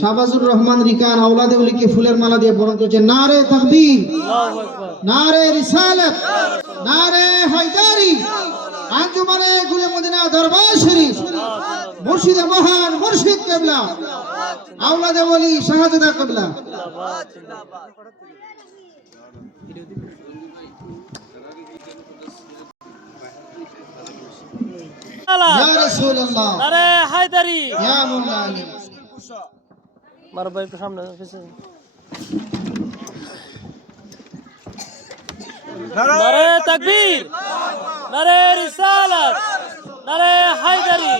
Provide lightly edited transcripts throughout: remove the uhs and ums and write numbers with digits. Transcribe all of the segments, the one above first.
শাহবাজুর Rahman Rican আওলাদে ওলিকে ফুলের মালা দিয়ে বরণ করছেন। নারে তাকবীর, নারে রিসালাত, নারে হায়দারি। আঞ্জুমানে গুলে মদিনা দরবার শরীফ, মুর্শিদে মহান মুর্শিদ কিবলা আওলাদে ওলি শাহজাদা কিবলা। ইয়া রাসূলুল্লাহ, নারে হায়দারি, ইয়া মাওলা আলী। মারো ভাই সামনে পিছনে। নারে তাকবীর, নারে রিসালাত, নারে হায়দারি।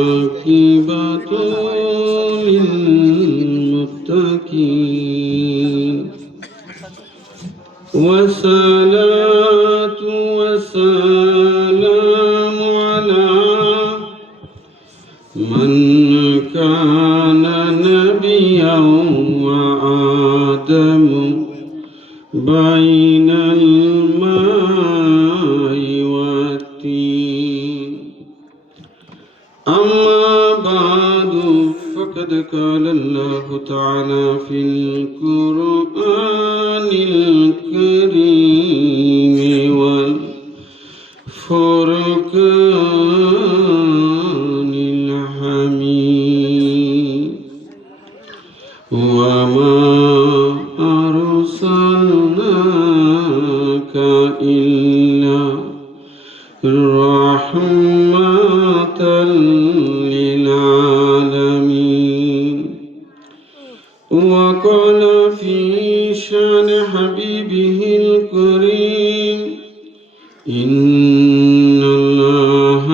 والعاقبة للمتقين والصلاة والسلام على من كان نبيا وآدم بين الماء والطين. أما بعد فقد قال الله تعالى في القرآن الكريم والفرقان الحميد وما أرسلناك إلا رحمة للعالمين. وقال في شان حبيبه الكريم إن الله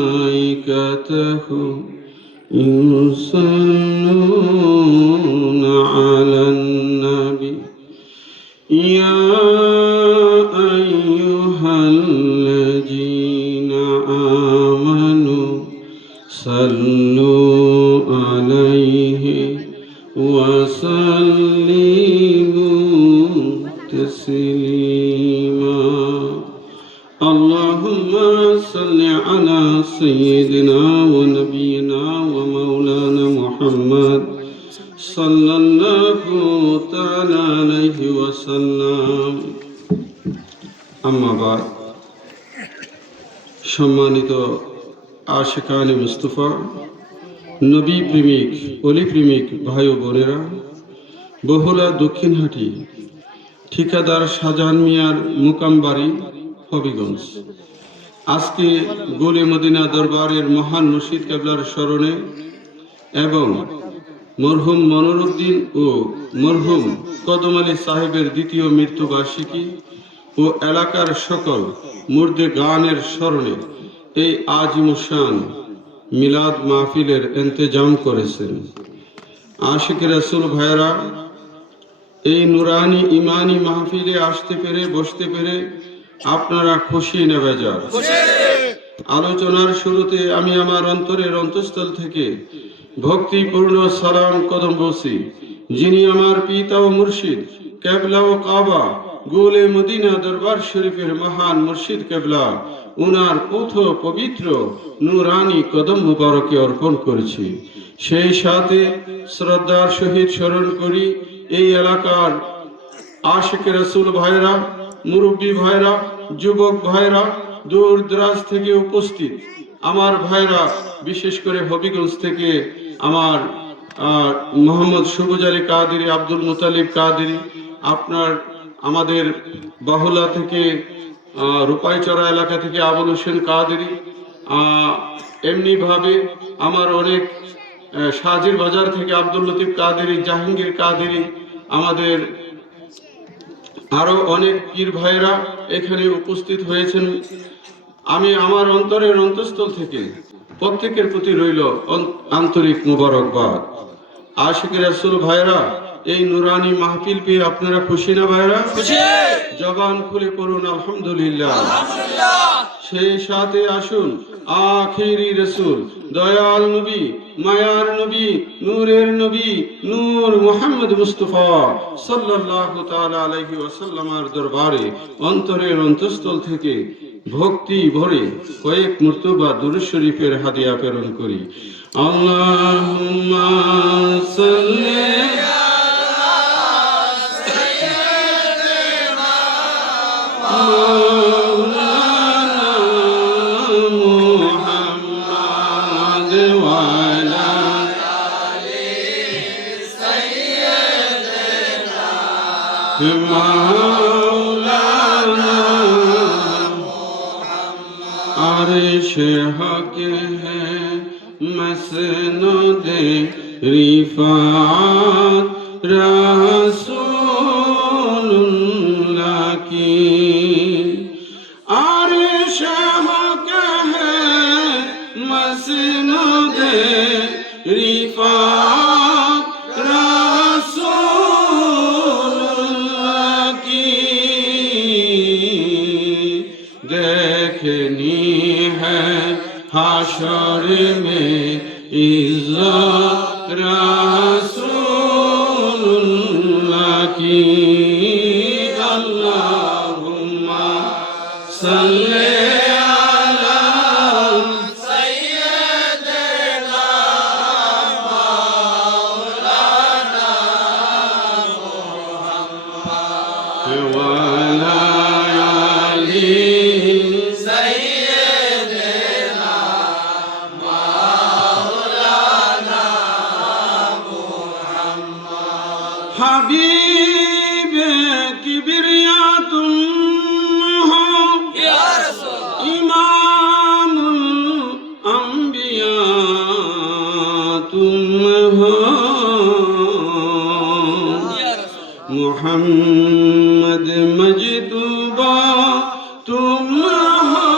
وملائكته يصلون على النبي يا أيها الذين آمنوا صلوا عليه وسلموا تسليما. اللهم صل على سيدنا ونبينا ومولانا محمد صلى الله تعالى عليه وسلم. أما بعد, সম্মানিত আশিকানে মুস্তাফা, নবী প্রেমিক, অলি প্রেমিক ভাই ও বোনেরা, বহুলা দক্ষিণহাটি ঠিকাদার শাহজাহান মিয়ার মুকাম বাড়ি হবিগঞ্জ, আজকে গোলে মদিনা দরবারের মহান মুর্শিদ কিবলার স্মরণে এবং মরহুম মনিরউদ্দিন ও মরহুম কদম আলী সাহেবের দ্বিতীয় মৃত্যুবার্ষিকী ও এলাকার সকল মুর্দে গানের স্মরণে এই আজিমুশান মিলাদ মাহফিলের ইন্তজাম করেছেন। আশিক রাসূল ভাইরা, এই নুরানি ইমানি মাহফিলে আসতে পেরে বসতে পেরে আপনারা খুশি না বেজার? আলোচনার শুরুতে আমি আমার অন্তরের অন্তঃস্থল থেকে ভক্তিপূর্ণ সালাম কদম বসি, যিনি আমার পিতা ও মুর্শিদ কিবলা ও কাবা গোলে মদিনা দরবার শরীফের মহান মুর্শিদ কিবলা, উনার পথ পবিত্র নুরানি কদম মুবারকে অর্পণ করেছি। সেই সাথে শ্রদ্ধার সহিত স্মরণ করি এই এলাকার আশিক রাসূল ভাইরা, মুরব্বী ভাইরা, যুবক ভাইরা, দূর দরাজ থেকে উপস্থিত আমার ভাইরা, বিশেষ করে হবিগঞ্জ থেকে আমার মোহাম্মদ সবুজ আলী কাদেরী, আব্দুল মুতালিব কাদেরী, আপনার আমাদের বাহুলা থেকে রূপাইচড়া এলাকা থেকে আবুল হোসেন কাদেরী, এমনিভাবে আমার অনেক শাহজির বাজার থেকে আব্দুল লতিফ কাদেরী, জাহাঙ্গীর কাদেরী, আমাদের আরো অনেক পীর ভাইরা এখানে উপস্থিত হয়েছেন। আমি আমার অন্তরের অন্তঃস্থল থেকে প্রত্যেকের প্রতি রইল আন্তরিক মুবারকবাদ। আশিক রাসূল ভাইরা, এই নুরানি মাহফিল পেয়ে আপনারা খুশি না ভাইরা? জবান খুলে পড়ুন আলহামদুলিল্লাহ। সেই সাথে আসুন আখিরি রসুল, দয়াল নবী, মায়ার নবী, নূরের নবী, নূর মুহাম্মদ মুস্তাফা সাল্লাল্লাহু তাআলা আলাইহি ওয়াসাল্লামের দরবারে অন্তরের অন্তঃস্থল থেকে ভক্তি ভরে কয়েক মর্তবা দুরূদ শরীফের হাদিয়া প্রেরণ করি। আল্লাহুম্মা সাল্লি अर्श हक है मसनद रिफात रसूलुल्लाह की। अर्श हक है मसनद रिफात रसूलुल्लाह की। देखनी है हाशर में इज्जत रसूलुल्लाह की। अल्लाहुम्मा सल्ले अला सय्यिदना मौलाना मुहम्मद व अला आलि हबीब किबरिया तुम हो या रसूल, इमामुल अंबिया तुम हो या रसूल, मुहम्मद मजदूबा तुम हो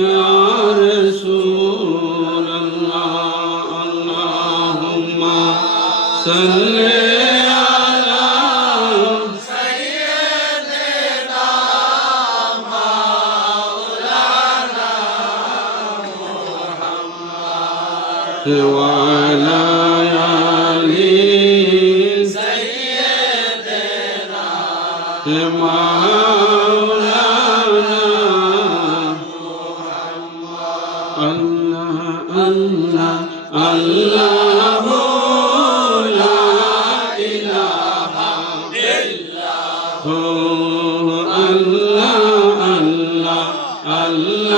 या रसूल अल्लाह। सल्ले अला सय्यिदना मौलाना मुहम्मद व अला आलि सय्यिदना मौलाना मुहम्मद। अल्लाह अल्लाह अल्लाह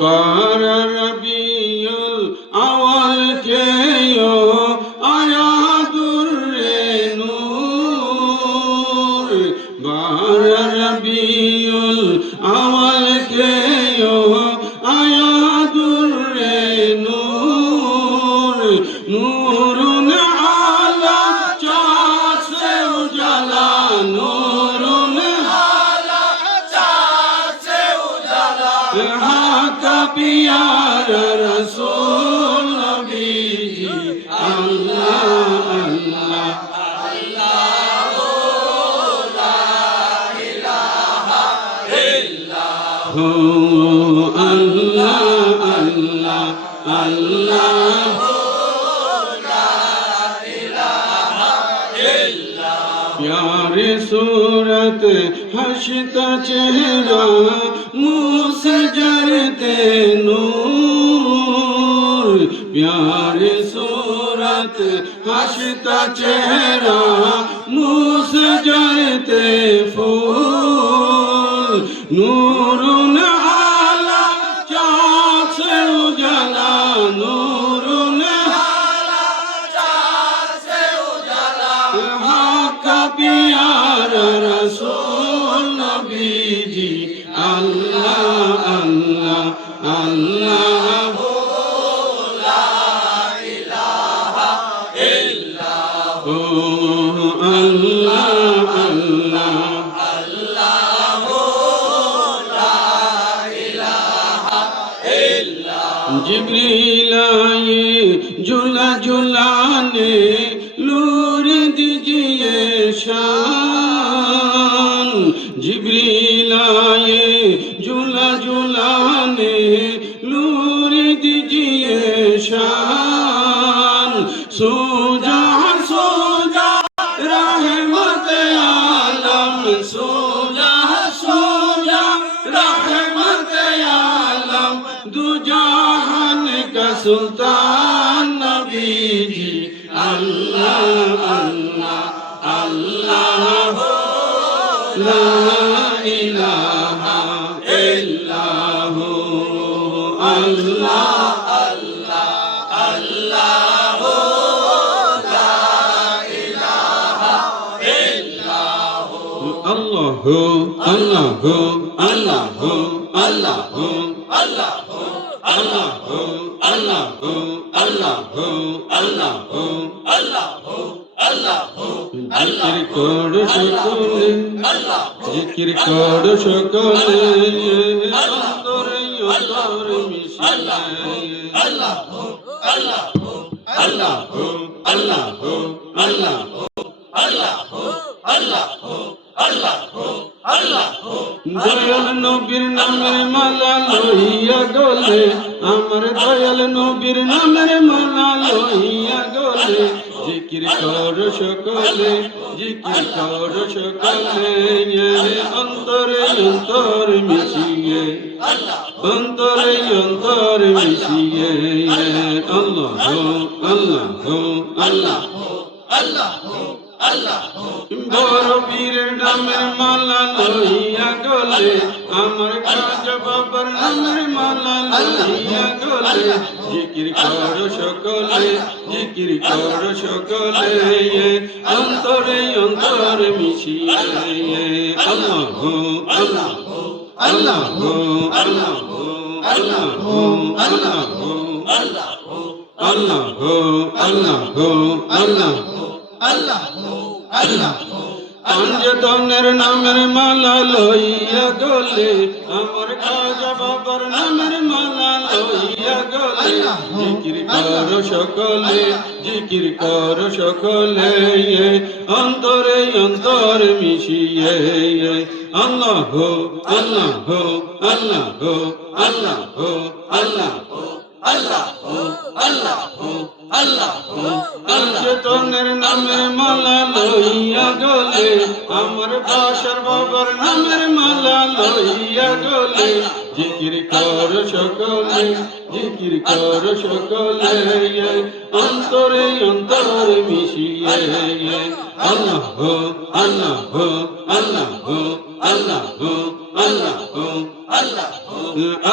बारा रबीउल अव्वल के यो आया दुर्रे नूर। बारा रबीउल अव्वल के यो आया दुर्रे नूर। नूरुन आला चाँद से उजाला, नूरुन आला चाँद से उजाला। प्यारा रसूल नबी जी अल्लाह अल्लाह अल्लाह ला इलाहा इल्लल्लाह अल्लाह अल्लाह अल्लाह ला इलाहा इल्लल्लाह। प्यारे सूरत हंसता चेहरा मुँह से जरते नूर। प्यारे सूरत हंसता चेहरा मुँह से जरते फूल। नूरुन आला चाँद से उजाला, नूरुन आला चाँद से उजाला। हक प्यारा रसूल नबी जी अल्लाह अल्लाह अल्लाह ला इलाहा इल्लल्लाह अल्लाह अल्लाह अल्लाह ला जिब्रील आए झूला झूलाने नूर दीजिए शान जिब्रील आए झूला झूलाने नूर दीजिए शान सोजा सोजा रहमत आलम सोजा सोजा रहमत आलम दो जहान का सुल्तान नबी जी अल्लाह अल्लाह अल्लाह ला इलाहा इल्लाह अल्लाह Allah Allah Allah Allah Allah জিকির কর সকলে অন্তরে অন্তরে মিশিয়ে আল্লাহ আল্লাহ আল্লাহ আল্লাহ আল্লাহ দয়াল নবীর নামের মালা লইয়া গলে আমার দয়াল নবীর নামের মালা লইয়া গলে জিকির কর সকলে জিকির কর সকলে অন্তরে অন্তর মিশিয়ে অন্তরে অন্তর মিশিয়ে আল্লাহ আল্লাহ আল্লাহ আল্লাহ বড় পীরের নামের মালা লইয়া গলে আমার খাজা বাবার নামের মালা লইয়া গলে জিকির কর সকলে জিকির কর সকলে অন্তরে অন্তর মিশিয়ে আল্লাহ আল্লাহ আল্লাহ আল্লাহ আল্লাহ আল্লাহ আল্লাহ আল্লাহ আল্লাহ আল্লাহ আল্লাহ পঞ্চতনের নামের মালা লইয়া গলে আমার খাজা বাবার নামের মালা লইয়া গলে জিকির কর সকলে জিকির কর সকলে অন্তরে অন্তর মিশিয়ে আল্লাহ আল্লাহ আল্লাহ আল্লাহ আল্লাহ আল্লাহ আল্লাহ আল্লাহ পঞ্চতনের নামের মালা লইয়া গলে আমার বাসার বাবার নামের মালা লইয়া গলে জিকির কর সকলে জিকির কর সকলে অন্তরে অন্তর মিশিয়ে আল্লাহ আল্লাহ আল্লাহ আল্লাহ আল্লাহ আল্লাহ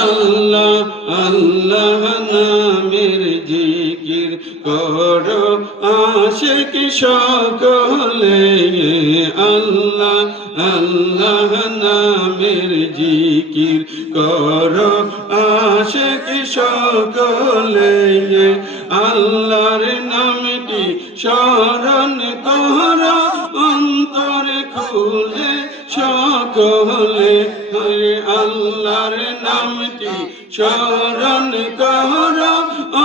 আল্লাহ আল্লাহ নামের জিকির করো আশিক সকলে আল্লাহ আল্লাহ নামের জিকির করো আশিক সকলে আল্লাহর নামটি স্মরণ করো অন্তরে খুলে সকলে আল্লাহর নামটি স্মরণ কর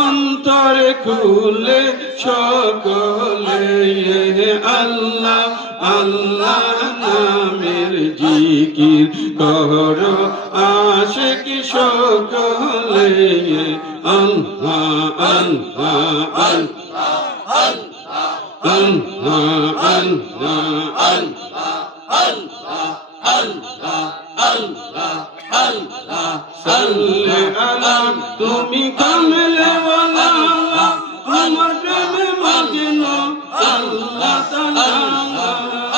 অন্তরে খুলে সকলে আল্লাহ আল্লাহ নামের জিকির কর আশিক সকলে আল্লাহ আল্লাহ আল্লাহ আল্লাহ আল্লাহ আল্লাহ আল্লাহ সাল্লে আলা তুমি কামলে ওয়ালা তোমার প্রেমে মজনু আল্লাহ তাআলা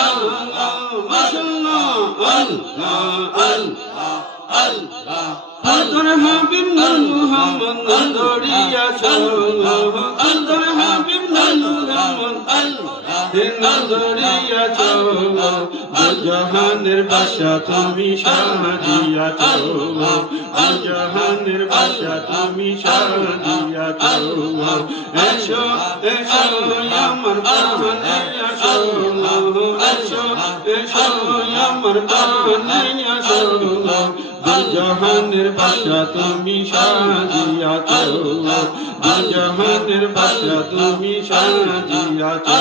আল্লাহ মাশাআল্লাহ আল্লাহ আল্লাহ আল্লাহ আল্লাহর হাবিব মুহাম্মদ নদরিয়া চলো আল্লাহর হাবিব মুহাম্মদ আল্লাহ নদরিয়া চলো জাহানের বাদশা তুমি শাহদিয়া চলো জাহানের বাদশা তুমি শাহদিয়া চলো এসো এসো আমার প্রাণে আসো এসো এসো আমার প্রাণে আসো দুজাহানের বাদশা তুমি সাজিয়াছো দুজাহানের বাদশা তুমি সাজিয়াছো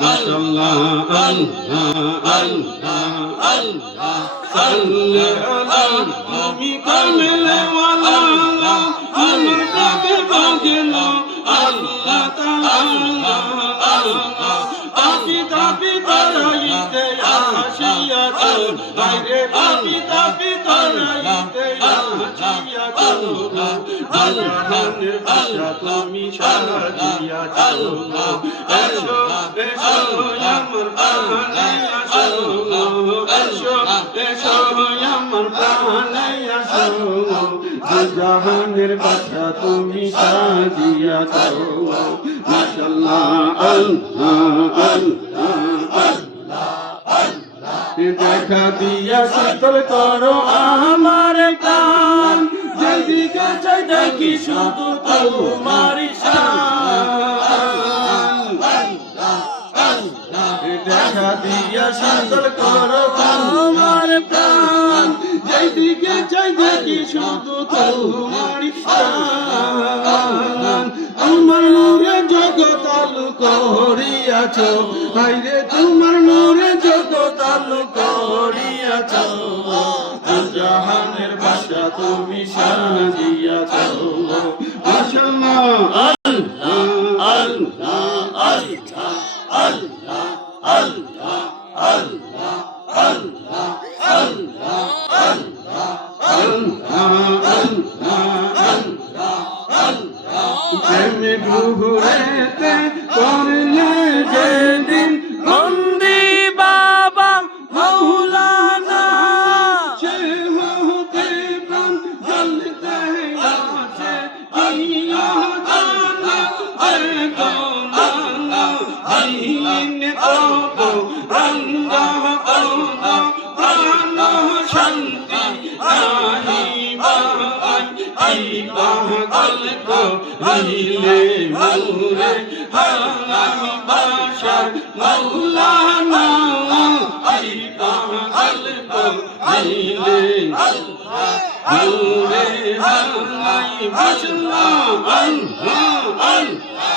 মাশাআল্লাহ আল্লাহ আল্লাহ আল্লাহ সাল্লি আলা তুমি কামলে ওয়ালা আমার প্রেমে বাগেলো আল্লাহ তাআলা তাপি তাপি তারাইতে আসিয়াছো বাইরে তাপি তাপি তারাইতে আসিয়াছো দুজাহানের বাদশা তুমি সাজিয়াছো এসো এসো আমার প্রাণে আসো এসো এসো আমার প্রাণে আসো দুজাহানের বাদশা তুমি সাজিয়াছো মাশাআল্লাহ আল্লাহ আল্লাহ দেখা দিয়া শীতল করো আমার প্রাণ যেদিকে চাই দেখি শুধু তোমারই শান দেখা দিয়া শীতল করো আমার প্রাণ যেদিকে চাই দেখি শুধু তোমারই শান তোমার নূরে জগৎ আলো করিয়াছো হায়রে তোমার নূরে জগৎ আলো করিয়াছো দুজাহানের বাদশা তুমি সাজিয়াছো মাশাআল্লাহ আল্লাহ আল্লাহ আল্লাহ আল্লাহ আল্লাহ আল্লাহ আল্লাহ আল্লাহ প্রেমে ঘুরেতে করলে যেদিন বন্দি বাবা মৌলানা সে হতে প্রাণ জ্বলতে আছে ইয়া জানা বেদনা দিন কত রঙ্গা কত প্রাণ শান্তি নাহি বাই এই পাগল কো রইলে মোরে হালামি বাশার মৌলানা এই পাগল কো রইলে মোরে হালামি বাশার আল্লাহ আল্লাহ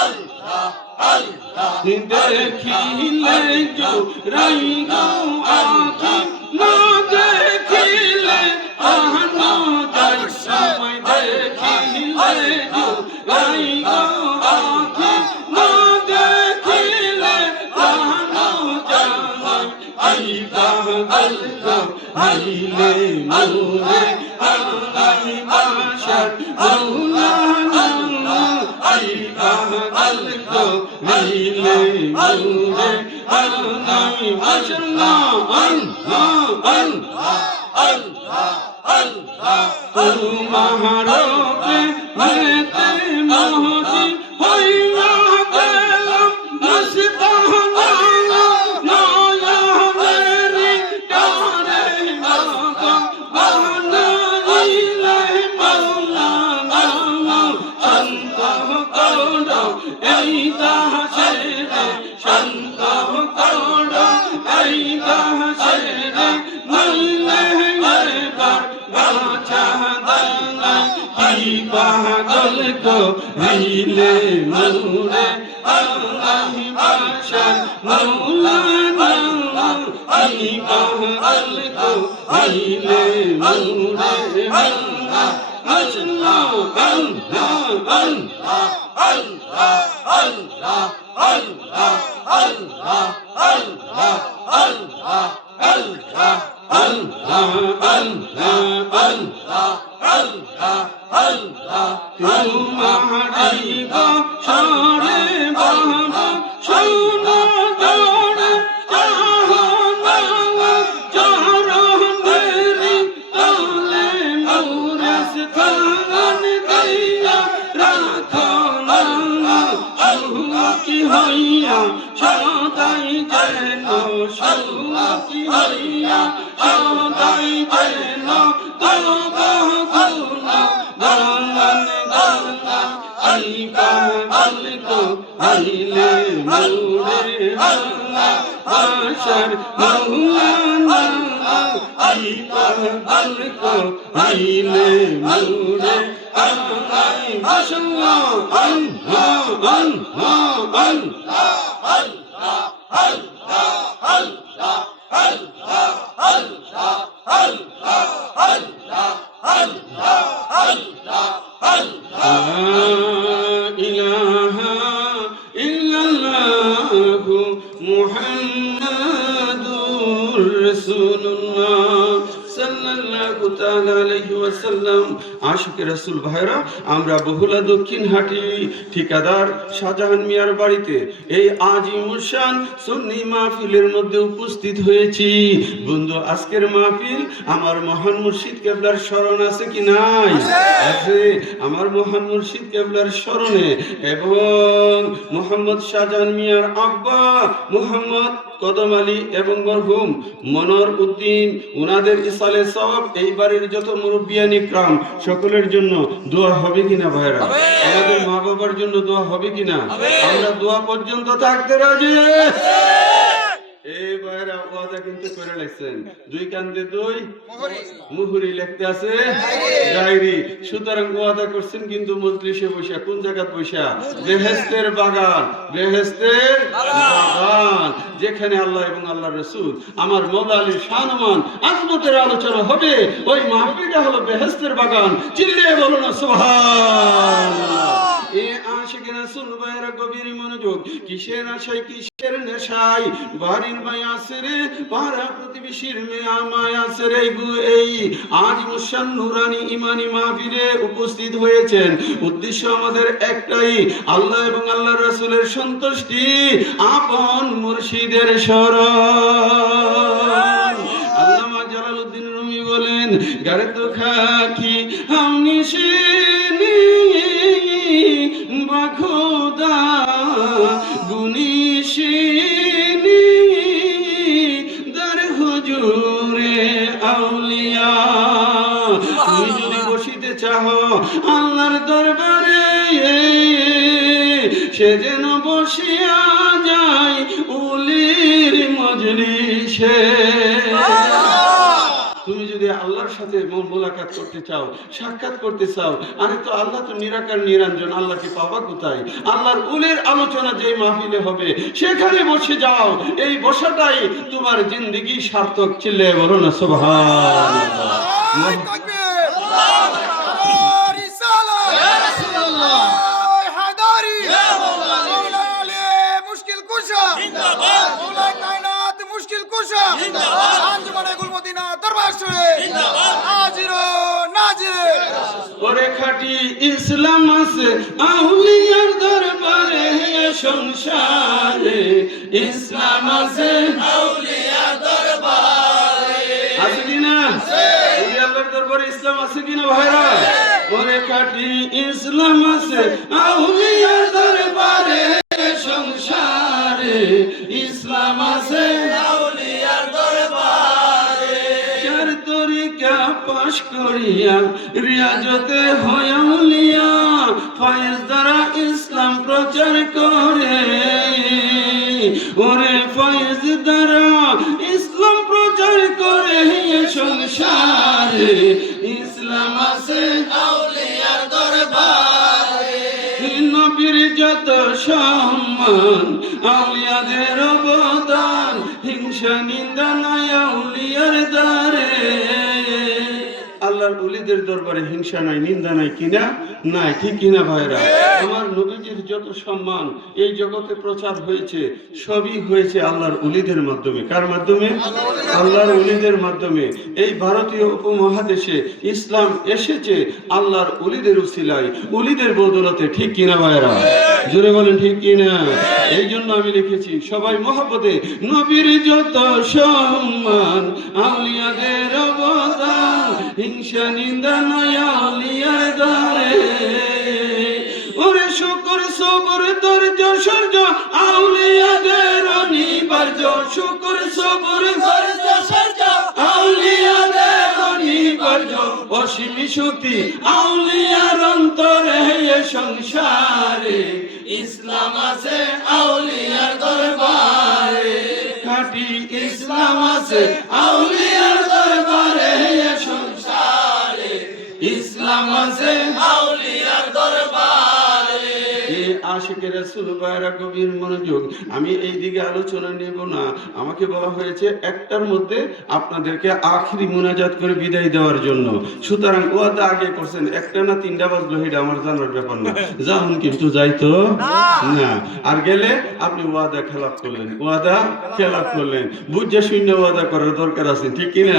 আল্লাহ দেখিলে जो রাই গো আঁখি না দেখিলে আহনো যাই সময় দেখিলে जो রাই গো আঁখি না দেখিলে আহনো যাই এই পাগল কো রইলে মোরে হালামি বাশার মৌলানা এই পাগল কো রইলে মোরে হালামি বাশার আল্লাহ আল্লাহ আল্লাহ আল্লাহ তোমার প্রেমেতে মোহজি হইয়া গেলাম মস্তানা নয়নেরি টারে মাগো বানাইলে মৌলানা শান্ত করো এই দাসে শান্ত করো এই দাসে নইলে এবার বাঁচা দালাই কি পাগল কো রইলে মোরে হালামি বাশার মৌলানা এই পাগল কো রইলে মোরে আল্লাহ আল্লাহ আল্লাহ আল্লাহ আল্লাহ আল্লাহ আল্লাহ আল্লাহ আল্লাহ আল্লাহ আল্লাহ আল্লাহ আল্লাহ আল্লাহ তোমারি গো সরে বাবা শোনো জোরে চাহনা চরণেরি তলে মোরে স্থান দিয়া রাখো না সুখী হইয়া সদাই যেন সুখী হইয়া সদাই যেন তবা গুনা গান গান এই পাগল কো রইলে মোরে হালামি বাশার মৌলানা আই পাগল কো আইলে মুরে আই মাশাআল্লাহ আল্লাহ আল্লাহ আল্লাহ ইলাহা ইল্লাল্লাহু মুহাম্মাদুর রাসূলুল্লাহ সাল্লাল্লাহু তাআলা আলাইহি ওয়াসাল্লাম। আশিক রাসূল ভাইরা, আমরা বহুলা দক্ষিণহাটি ঠিকাদার শাহজাহান মিয়ার বাড়িতে এই আজিমুশান সুন্নি মাহফিলের মধ্যে উপস্থিত হয়েছি। বন্ধু, আজকের মাহফিল আমার মহান মুর্শিদ কেবলার স্মরণ আছে কি নাই? আছে। আমার মহান মুর্শিদ কেবলার স্মরণে এবং মোহাম্মদ শাহজাহান মিয়ার আব্বা মোহাম্মদ কদম আলী এবং মরহুম মনোর উদ্দিন উনাদের ইসালে সওয়াব এই বাড়ির যত মুরব্বিয়ান ইকরাম সকলের জন্য দোয়া হবে কিনা ভাইরা? আমাদের মা বাবার জন্য দোয়া হবে কিনা? আমরা দোয়া পর্যন্ত থাকতে রাজি। এই ভাইরা ওয়াদা কিন্তু করে লাগছেন, দুই কান্দে দুই মুহুরি লিখতে আছে ডায়েরি। সুতরাং ওয়াদা করছেন কিন্তু মজলিসে বসা। কোন জায়গায় বসা? বেহেশতের বাগান, বেহেশতের বাগান, যেখানে আল্লাহ এবং আল্লাহর রাসূল আমার মওলা আলীর শানমান আজমতের আলোচনা হবে। ওই মাহফিলটা হলো বেহেশতের বাগান। চিল্লিয়ে বলুন না সুবহানাল্লাহ। এ আশিক রাসূল ভাইরা গভীর মনোযোগ। কিসের আশায় কিসের নেশায় বাড়ির মায়া সেরে পাড়া প্রতিবেশীর মেয়া মায়া সেরে এই আজ মুশান নুরানি ইমানি মাহফিলে উপস্থিত হয়েছেন। উদ্দেশ্য আমাদের একটাই, আল্লাহ এবং আল্লাহর রাসূলের সন্তুষ্টি, আপন মুর্শিদের শরণ। আল্লামা জালালউদ্দিন রুমি বলেন, গারে তো খাকি হামনি শিনি বাখুদা গুনিশিনি দার হুজুরে আউলিয়া। তুমি যদি বসিতে চাও আল্লাহর দরবারে, সে যেন বসিয়া যায় উলির মজলিসে। তুমি যদি আল্লাহর সাথে মোলাকাত করতে চাও, সাক্ষাৎ করতে চাও, আরে তো আল্লাহ তো নিরাকার নিরঞ্জন, আল্লাহকে পাবা কোথায়? আল্লাহর উলের আলোচনা যে মাহফিলে হবে সেখানে বসে যাও। এই বসাটাই তোমার জিন্দেগি সার্থক। চিল্লে বলো না সুবহানাল্লাহ। ওরে খাঁটি ইসলাম আছে আউলিয়ার দরবারে, সংসারে ইসলাম আছে আউলিয়ার দরবারে। আছে কিনা? আল্লাহর দরবারে ইসলাম আছে কিনা ভাইরা? ওরে খাঁটি ইসলাম আছে আউলিয়ার দরবারে, সংসারে ইসলাম আছে আউলিয়ার দরবারে। চার তরিকা পাশ করিয়া রিয়াজতে হয় আউলিয়া, ফয়েজ দ্বারা ইসলাম প্রচার করে। ওরে ফয়েজ দ্বারা ইসলাম প্রচার করে, সংসারে ইসলাম আছে আউলিয়ার দরবারে। নবীর যত সম্মান আউলিয়াদের অবদান, হিংসা নিন্দা নাই আউলিয়ার দ্বারে। আল্লাহর ওলিদের দরবারে হিংসা নাই, নিন্দা নাই কিনা? নাই, ঠিক কিনা ভাইরা? আমার নবীজির যত সম্মান এই জগতে প্রচার হয়েছে সবই হয়েছে আল্লাহর ওলিদের মাধ্যমে। কার মাধ্যমে? আল্লাহর ওলিদের মাধ্যমে। এই ভারতীয় উপমহাদেশে ইসলাম এসেছে আল্লাহর ওলিদের উসিলায়, ওলিদের বদৌলতে। ঠিক কিনা ভাইরা? জোরে বলেন ঠিক কিনা? এই জন্য আমি লিখেছি সবাই মহব্বতে, নবীর যত সম্মান আউলিয়াদের অবদান, হিংসা নিন্দা নয় আউলিয়ার দ্বারে। ওরে শুকর সবর ধৈর্য সূর্য আউলিয়াদের অনিবার্য, শুকর সবর ধৈর্য সূর্য আউলিয়াদের অনিবার্য। অসীম শক্তি আউলিয়ার অন্তরে, সংসারে ইসলাম আছে আউলিয়ার দরবারে। খাঁটি ইসলাম আছে আউলিয়ার দরবারে সংসারে ইসলাম আছে আউলিয়ার দরবারে। এ আশিকের রাসূল ভাইরা গভীর মনোযোগ, আমি এই দিকে আলোচনা নেব না। আমাকে বলা হয়েছে একটার মধ্যে আপনাদেরকে আখিরি মুনাজাত করে বিদায় দেওয়ার জন্য, সুতরাং ওয়াদা আগে করছেন, একটা না তিনটা বাজলো এটা আমার জানার ব্যাপার না। যান কিন্তু যাইতো না, আর গেলে আপনি ওয়াদা খেলাপ করলেন, ওয়াদা খেলাপ করলেন, বুঝে শূন্য ওয়াদা করার দরকার আছে, ঠিক কিনা?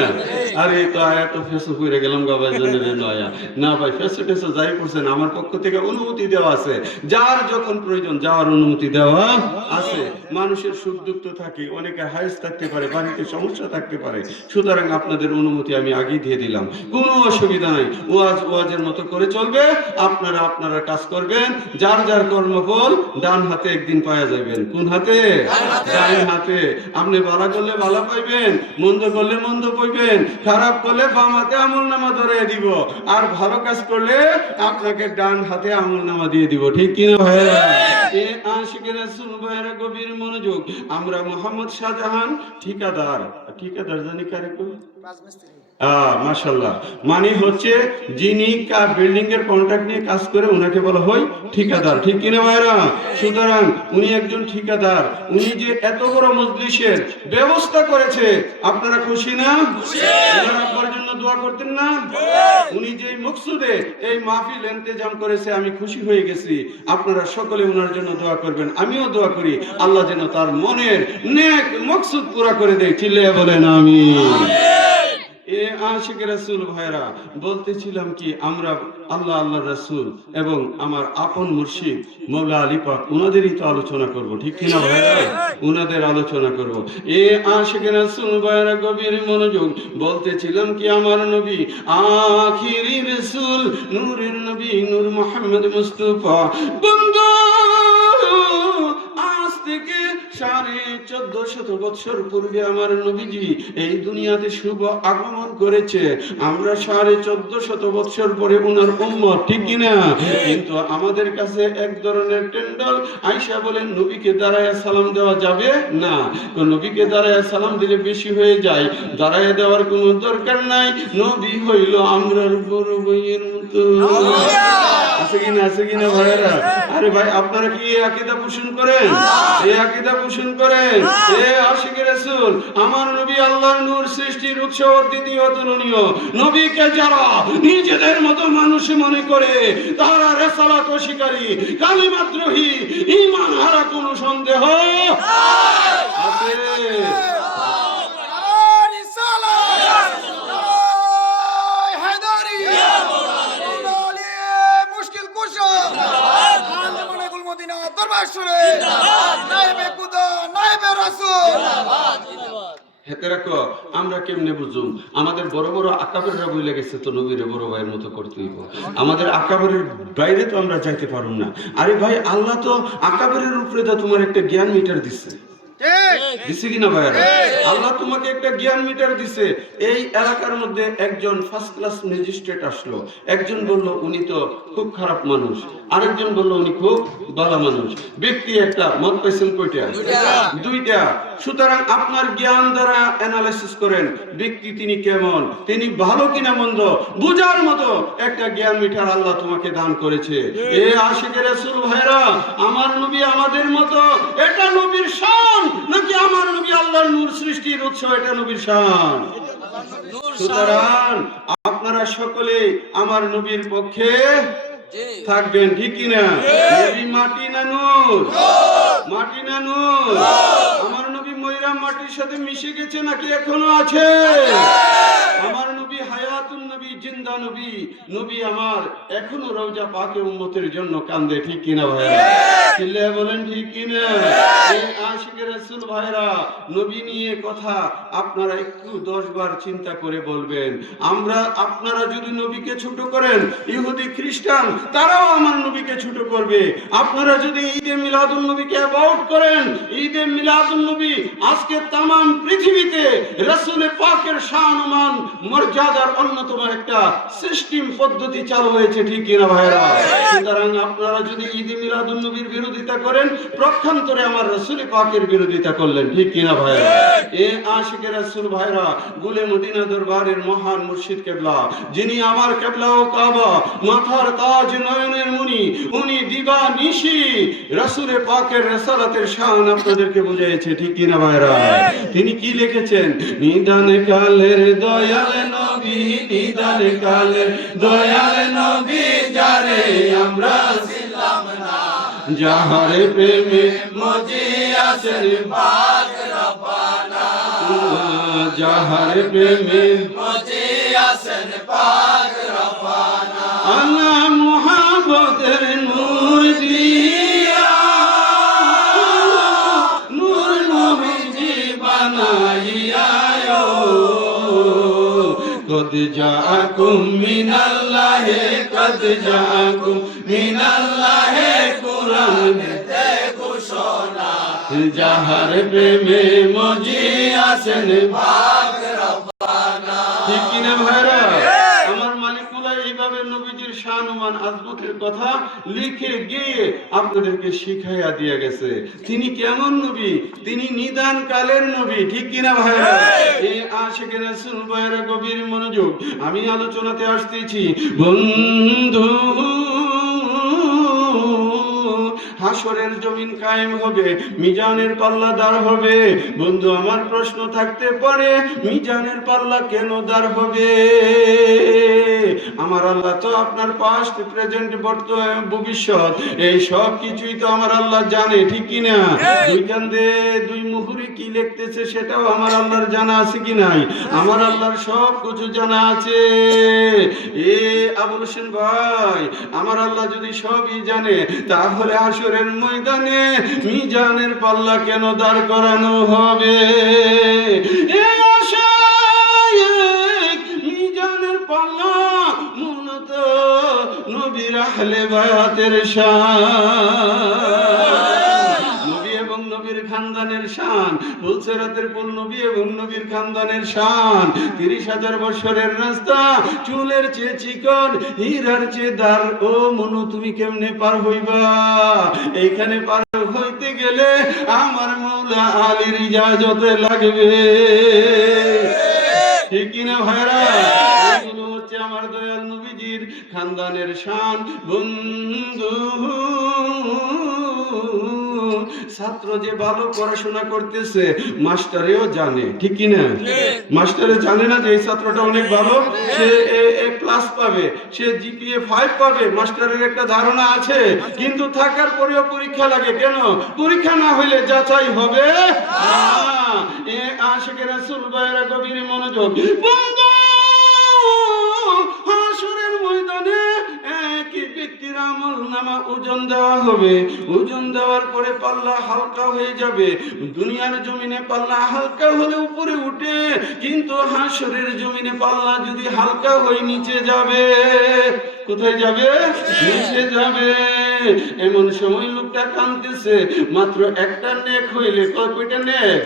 আর এই তো আয়া তো ফেসো করে গেলাম গাবাই জানের নয়া না ভাই, ফেসো টেসো যাই করছেন আমার পক্ষ থেকে অনুমতি দেওয়া আছে, যার যখন প্রয়োজন যাওয়ার অনুমতি দেওয়া আছে। মানুষের সুখ দুঃখ থাকে, অনেকে হাইস থাকতে পারে, বাড়িতে সমস্যা থাকতে পারে, সুতরাং আপনাদের অনুমতি আমি আগেই দিয়ে দিলাম, কোনো অসুবিধা নাই। ওয়াজের মতো করে চলবে, আপনারা আপনারা কাজ করবেন, যার যার কর্মফল ডান হাতে একদিন পাওয়া যাবেন। কোন হাতে? ডান হাতে। আপনি ভালো করলে ভালো পাইবেন, মন্দ করলে মন্দ পাইবেন, খারাপ করলে বাম হাতে আমলনামা ধরে দিব, আর ভালো কাজ করলে আপনাকে ডান হাতে আমলনামা দিয়ে দিব, ঠিক কিনা ভাইরা? এ আশিকের রাসূল ভাইরা গভীর মনোযোগ, আমরা মোহাম্মদ শাহজাহান ঠিকাদার, ঠিকাদার জানি কারে কই? মাশাআল্লাহ, মানে হচ্ছে যিনি বিল্ডিং এর কন্ট্রাক্ট নিয়ে কাজ করে ওনাকে বলা হয় ঠিকাদার, ঠিক কিনা ভাইরা? সুতরাং উনি একজন ঠিকাদার, উনি যে এত বড় মজলিসের ব্যবস্থা করেছে, আপনারা খুশি না? ওনার আব্বার জন্য দোয়া করতেন না? উনি যে মকসুদে এই মাহফিল ইন্তেজাম করেছে, আমি খুশি হয়ে গেছি। আপনারা সকলে ওনার জন্য দোয়া করবেন, আমিও দোয়া করি আল্লাহ যেন তার মনের নেক মকসুদ পুরা করে দেয়, চিল্লাইয়া বলেন আমিন। এ আশিকের রাসূল ভাইরা, বলতেছিলাম কি, আমরা আল্লাহ আল্লাহ রাসূল এবং আমার আপন মুর্শিদ মওলা আলী পাক ওনাদেরই তো আলোচনা করব, ঠিক কিনা ভাইরা? ওনাদের আলোচনা করব। এ আশিকের রাসূল ভাইরা গভীর মনোযোগ, বলতেছিলাম কি, আমার নবী আখিরি রাসূল নূরের নবী নূর মুহাম্মদ মুস্তাফা বন্ধু আজ থেকে 1450 বছর পূর্বে আমার নবীজি এই দুনিয়াতে শুভ আগমন করেছে। আমরা 1450 বছর পরে ওনার উম্মত, ঠিক কিনা? কিন্তু আমাদের কাছে এক ধরনের টেন্ডাল আয়েশা বলেন, নবীকে দাঁড়ায় সালাম দেওয়া যাবে না, তো নবীকে দাঁড়ায় সালাম দিলে বেশি হয়ে যায়, দাঁড়ায় দেওয়ার কোনো দরকার নাই, নবী হইল আমরার বড় ভাইয়ের মতো। আছে কিনা? আছে কিনা ভাইরা? আরে ভাই, আপনারা কি এই আকীদা পোষণ করেন? এই আকীদা পোষণ করেন? এ আশিকের রাসূল, আমার নবী আল্লাহর নূর, সৃষ্টির উৎস, অদ্বিতীয়, অতুলনীয় নবীকে যারা নিজেদের মতো মানুষ মনে করে, তারা রিসালাত অস্বীকারী, কালিমাদ্রোহী, ঈমান হারা, কোনো সন্দেহ আছে? হেতে রাখো, আমরা কেমনে বুঝুম? আমাদের বড় বড় আকাবেররা বলে গেছে তো নবীরে বড় ভাইয়ের মতো করতে হইব, আমাদের আকাবেরের বাইরে তো আমরা যাইতে পারুম না। আরে ভাই, আল্লাহ তো আকাবেরের উপরে তো তোমার একটা জ্ঞান মিটার দিচ্ছে, দিছে কিনা ভাইরা? আল্লাহ তোমাকে একটা জ্ঞান মিটার দিছে। এই এলাকার মধ্যে একজন ফার্স্ট ক্লাস ম্যাজিস্ট্রেট আসলো, একজন বলল উনি তো খুব খারাপ মানুষ, আরেকজন বলল উনি খুব ভালো মানুষ। ব্যক্তি একটা, মত পাইছেন কয়টা? দুইটা। সুতরাং আপনার জ্ঞান দ্বারা অ্যানালাইসিস করেন ব্যক্তি তিনি কেমন, তিনি ভালো কিনা মন্দ বুঝার মতো একটা জ্ঞান মিটার আল্লাহ তোমাকে দান করেছে। এ আশিকের রাসূল ভাইরা, আমার নবী আমাদের মতো, এটা নবীর শান, নাকি আমার নবী আল্লাহর নূর, সৃষ্টির উৎস, এটা নবীর শান? সুতরাং আপনারা সকলে আমার নবীর পক্ষে থাকবেন, ঠিক কিনা? নবী মাটি না নূর? মাটি না নূর? আমার নবী ময়রা মাটির সাথে মিশে গেছে নাকি এখনো আছে? আমার নবী হায়াতুন নবী, জিন্দা নবী। নবী আমার এখনো রওজা পাকে উম্মতের জন্য কান্দে, ঠিক কিনা ভাইরা? চিল্লায়া বলেন ঠিক কিনা? এই আশিকের রাসূল ভাইরা, নবী নিয়ে কথা আপনারা একটু 10 বার চিন্তা করে বলবেন। আপনারা যদি নবীকে ছোট করেন, ইহুদি খ্রিস্টান তারাও আমার নবীকে ছোট করবে। আপনারা যদি ঈদে মিলাদুন নবীকে অ্যাবাউট করেন, ঈদে মিলাদুন নবী আজকে তামাম পৃথিবীতে রাসূল পাকের শান ও মান মর্যাদার অন্যতম একটা একটা সিস্টেম পদ্ধতি চালু হয়েছে, ঠিক কিনা ভাইরা? সুতরাং আপনারা যদি ঈদ মিলাদুন নবীর বিরোধিতা করেন, প্রক্ষান্তরে আমার রাসূল পাকের বিরোধিতা করলেন, ঠিক কিনা ভাইরা? এ আশিকের রাসূল ভাইরা, গুলে মদিনা দরবারের মহান মুর্শিদ কেবলা, যিনি আমার কেবলা ও কাবা, মাথার তাজ, নয়নের মণি, উনি দিবা নিশি রাসূল পাকের রিসালাতের শান আপনাদেরকে বুঝিয়েছে, ঠিক কিনা ভাইরা? তিনি কি লিখেছেন? নিদান কালের দয়াল নবী, নিদান কালের দয়াল নবী, যারে আমরা ছিলাম না, যাহার প্রেমে মজিয়াছেন পাক রব্বানা, যাহার প্রেমে মজিয়াছেন পাক রব্বানা, আল্লাহ মুহাব্বতের নূর দিয়া নূর নবীজি বানাইয়া قد جاءكم من الله قد جاءكم من الله قرآن তে ঘোষণা, যাহার প্রেমে মজিয়াছেন পাক রব্বানা, ঠিক কিনা ভাইরা? আমার মালিকুল্লাহ এইভাবে নবীজির শান-মান আজমতের কথা লিখে গিয়ে আপনাদেরকে শিখাইয়া দিয়ে গেছে। তিনি কেমন নবী? তিনি নিদান কালের নবী, ঠিক কিনা ভাইরা? এই আশিকের রাসূল ভাইরা, গভীর মনোযোগ, আমি আলোচনাতে আসতেছি। বন্ধু, হাসরের জমিন কায়েম হবে, মিজানের পাল্লা দাঁড় হবে। বন্ধু, আমার প্রশ্ন থাকতে পারে, মিজানের পাল্লা কেন দাঁড় হবে? আমার আল্লাহ তো আপনার পাস্ট, প্রেজেন্ট, বর্তমান, ভবিষ্যৎ এই সব কিছুই তো আমার আল্লাহ জানে, ঠিক কিনা? দুই কান্দে দুই মুহুরি কি লিখতেছে সেটাও আমার আল্লাহর জানা আছে কি নাই? আমার আল্লাহর সব কিছু জানা আছে। এ আবুল হোসেন ভাই, আমার আল্লাহ যদি সবই জানে, তাহলে হাসরের ময়দানে মিজানের পাল্লা কেন দাঁড় করানো হবে? মিজানের পাল্লা মূলত নবীর আহলে বায়াতের শান, নবী এবং নবীর খানদানের শান, ফুলসেরাতের কুল নবী এবং নবীর খানদানের শান। 30,000 বছরের রাস্তা, চুলের চেয়ে চিকন, হীরার চেয়ে দার। ও মনু, তুমি কেমনে পার হইবা? এইখানে পার হইতে গেলে আমার মৌলা আলীর ইজাজতে লাগবে, ঠিক কিনা ভাইরা? এগুলো হচ্ছে আমার দয়াল নবীজির খানদানের শান। বন্ধু, ছাত্র যে ভালো পড়াশোনা করতেছে, মাস্টারেও জানে, ঠিক কিনা? মাস্টারে জানে না যে এই ছাত্রটা অনেক ভালো, সে A+ পাবে, সে GPA 5 পাবে, মাস্টারের একটা ধারণা আছে। কিন্তু থাকার পরেও পরীক্ষা লাগে। কেন? পরীক্ষা না হইলে যাচাই হবে না। এ আশিকের রাসূল ভাইরা, গভীর মনোযোগ। বন্ধু, হাসরের ময়দানে একই ব্যক্তির আমলনামা ওজন দেওয়া হবে। ওজন দেওয়ার পরে পাল্লা হালকা হয়ে যাবে। দুনিয়ার জমিনে পাল্লা হালকা হলে উপরে উঠে, কিন্তু হাসরের জমিনে পাল্লা যদি হালকা হয়ে নিচে যাবে। কোথায় যাবে? নিচে যাবে। এমন সময় লোকটা কাঁদতেছে, মাত্র একটা নেক হইলে, কয়টা নেক?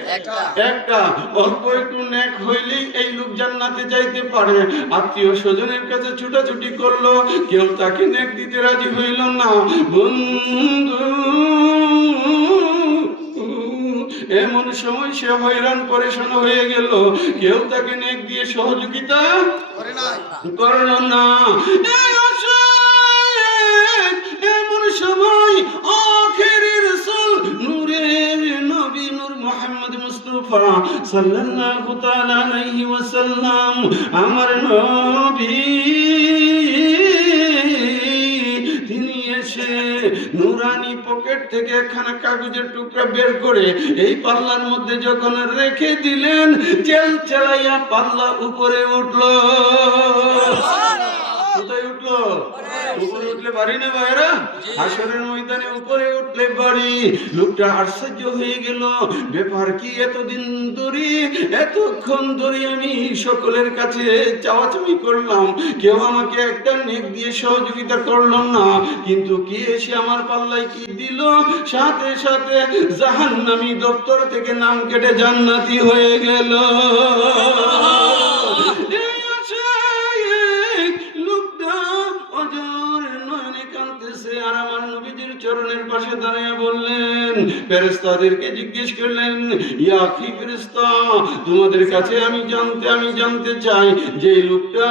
একটা। অল্প একটু নেক হইলেই এই লোক জান্নাতে যাইতে পারে। আত্মীয় স্বজনের কাছে ছুটাছুটি করলো, কেউ তাকে নেক দিতে রাজি হইল না। বন্ধু, এমন সময় সে হয়রান পরেশান হয়ে গেল, কেউ তাকে নেক দিয়ে সহযোগিতা করল না। এমন সময় আখেরি রাসূল নূরের নবী নূর মুহাম্মদ মুস্তাফা সাল্লাল্লাহু তাআলা আলাইহি ওয়াসাল্লাম, আমার নবী, তিনি এসে নুরানি পকেট থেকে একখানা কাগজের টুকরা বের করে এই পাল্লার মধ্যে যখন রেখে দিলেন, চেল চেলাইয়া পাল্লা উপরে উঠলো। কোথায় উঠলো? উপরে উঠলে বাড়ি না ভাইরা? হাসরের ময়দানে উপরে উঠলে বাড়ি। লোকটা আশ্চর্য হয়ে গেল, ব্যাপার কি? এতক্ষণ ধরে আমি সকলের কাছে চাওয়াচাওয়ি করলাম, কেউ আমাকে একটা নেক দিয়ে সহযোগিতা করলো না, কিন্তু কি এসে আমার পাল্লায় কি দিল? সাথে সাথে জাহান্নামী দপ্তর থেকে নাম কেটে জান্নাতি হয়ে গেল। পাশে দাঁড়িয়ে বললেন, ফেরেশতাদেরকে জিজ্ঞেস করলেন, ইয়া কি ফেরেশতা, তোমাদের কাছে আমি জানতে চাই যে লোকটা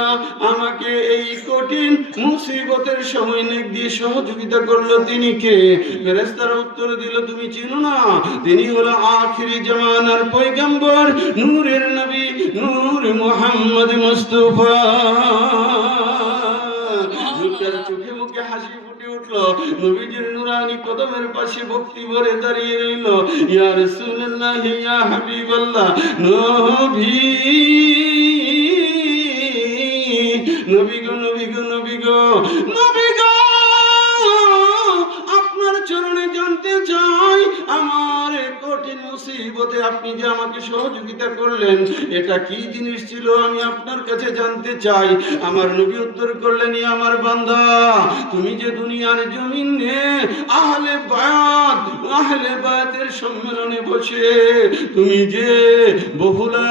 আমাকে এই কঠিন মুসিবতের সময় নেক দিয়ে সহযোগিতা করলো তিনি কে? ফেরেশতারা উত্তর দিল, তুমি চিনো না? তিনি হলো আখিরি জামানার পয়গম্বর, নূরের নবী, নূর মুহাম্মদ মুস্তাফা। লোকটার চোখে মুখে হাসি ফুটে উঠলো। নবীজির নুরানি কদমের পাশে ভক্তি ভরে দাঁড়িয়ে রইল। ইয়া রাসূলুল্লাহ, ইয়া হাবিবাল্লাহ, নবী গো, আপনার চরণে জানতে চাই, আমার কঠিন মুসিবতে আপনি যে আমাকে সহযোগিতা করলেন, এটা কি জিনিস ছিল আমি আপনার কাছে জানতে চাই। আমার নবী উত্তর করলেন, আমার বান্দা, তুমি যে দুনিয়ার জমিনে আহলে বায়াতের সম্মেলনে বসে তুমি যে বহুলা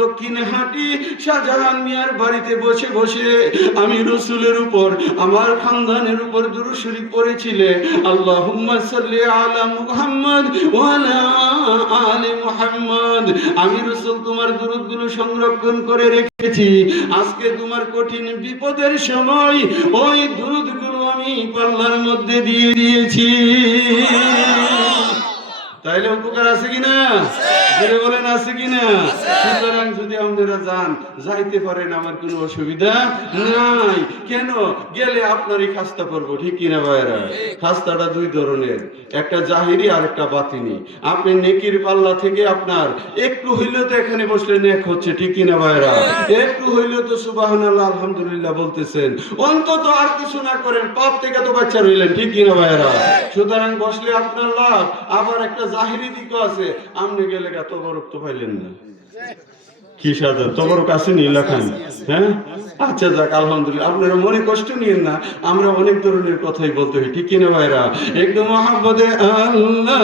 দক্ষিণে হাঁটি শাহজাহান মিয়ার বাড়িতে বসে বসে আমি রাসূলের উপর, আমার খানদানের উপর দুরূদ শরীফ পড়েছিলে, আল্লাহুম্মা সাল্লি আলা মুহাম্মদ ওয়া আলা আলি মুহাম্মদ। আমি রাসূল তোমার দুরূদগুলো সংরক্ষণ করে রেখেছি। আজকে তোমার কঠিন বিপদের সময় ওই দুরূদগুলো আমি পাল্লার মধ্যে দিয়ে দিয়েছি। তাইলে উপকার আছে কিনা? জোরে বলেন, আছে কিনা? সুতরাং যদি আপনারা যাইতে পারেন, আমার কোনো অসুবিধা নাই। কেন গেলে আপনারই খাস্তা পড়বো, ঠিক কিনা ভাইরা? খাস্তাটা দুই ধরনের, একটা জাহিরি আর একটা বাতিনি। আপনি নেকির পাল্লা থেকে আপনার একটু হইলেও তো এখানে বসলে নেক হচ্ছে, ঠিক কিনা ভাইরা? একটু হইলেও তো সুবহানাল্লাহ আলহামদুলিল্লাহ বলতেছেন। অন্তত আর কিছু না করেন, পাপ থেকে তো বাচ্চা রইলেন, ঠিক কিনা ভাইরা? সুতরাং বসলে আপনার লাভ। আবার একটা জাহিরি দিকও আছে, আপনি গেলে তবরক তো পাইলেন না। কি সাজা তবরক আসেনি লেখান? হ্যাঁ, আচ্ছা যাক আলহামদুলিল্লাহ। আপনারা মনে কষ্ট নিয়েন না, আমরা অনেক ধরনের কথাই বলতে হয়, ঠিক কিনা ভাইরা? একদম মহাব্বতে আল্লাহ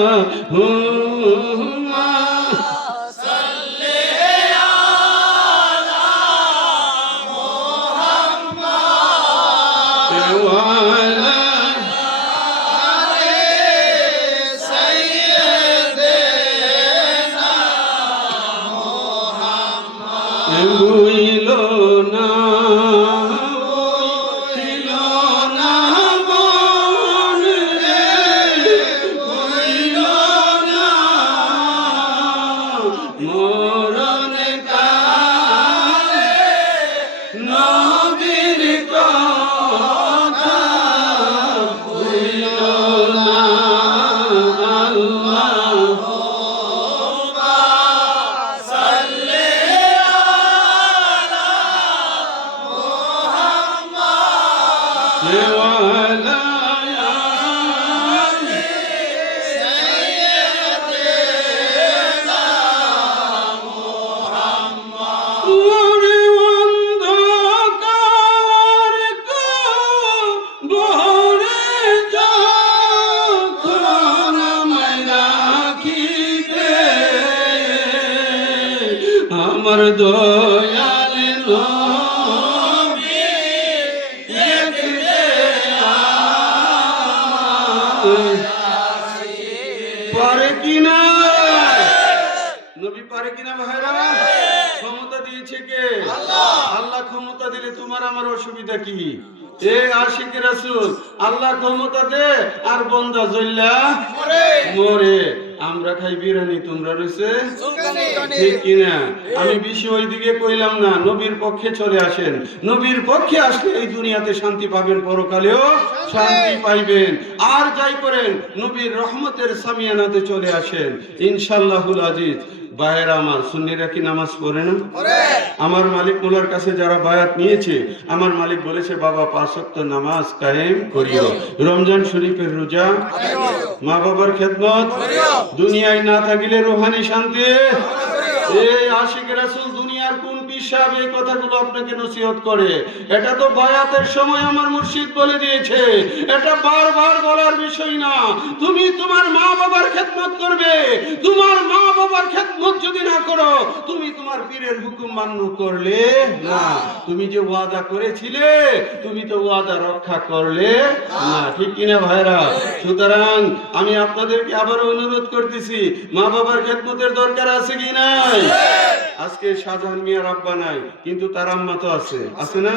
আমার দয়াল নবী দেখতে পারে কিনা? নবী পারে কিনা ভাইরা? ক্ষমতা দিয়েছে কে? আল্লাহ ক্ষমতা দিলে তোমার আমার অসুবিধা কি? এ আশিক রাসূল, আল্লাহ ক্ষমতা দে আর বান্দা জ্বললা মরে। আমরা খাই বিরিয়ানি, তোমরা রইছে ঠিক কিনা? আমি বেশি ওইদিকে কইলাম না, নবীর পক্ষে চলে আসেন। নবীর পক্ষে আসলে এই দুনিয়াতে শান্তি পাবেন, পরকালেও শান্তি পাইবেন। আর যাই করেন, নবীর রহমতের সামিয়ানাতে চলে আসেন ইনশাআল্লাহুল আজিজ। ভাইয়েরা আমার, সুন্নিরা কি নামাজ পড়ে না? আমার মালিক মোলার কাছে যারা বায়াত নিয়েছে, আমার মালিক বলেছে, বাবা 5 ওয়াক্ত নামাজ কায়েম করিও, রমজান শরীফের রোজা, মা বাবার খেদমত, দুনিয়ায় না থাকিলে রুহানি শান্তি। এই আশিক রাসূল দুনিয়ার কোন পীর সাহেব এই কথাগুলো আপনাকে নসিহত করে। এটা তো বায়াতের সময় আমার মুর্শিদ বলে দিয়েছে, এটা বারবার বলার বিষয় না। তুমি তোমার মা বাবার খেদমত করবে, তোমার মা বাবার খেদমত যদি না করো, তুমি তোমার পীরের হুকুম মান্য করলে না। তুমি যে ওয়াদা করেছিলে, তুমি তো ওয়াদা রক্ষা করলে না, ঠিক কিনা ভাইরা? সুতরাং আমি আপনাদেরকে আবারও অনুরোধ করতেছি, মা বাবার খেদমতের দরকার আছে কি নাই? আজকে শাহজাহান মিয়ার আব্বা নাই, কিন্তু তার আম্মা তো আছে, আছে না?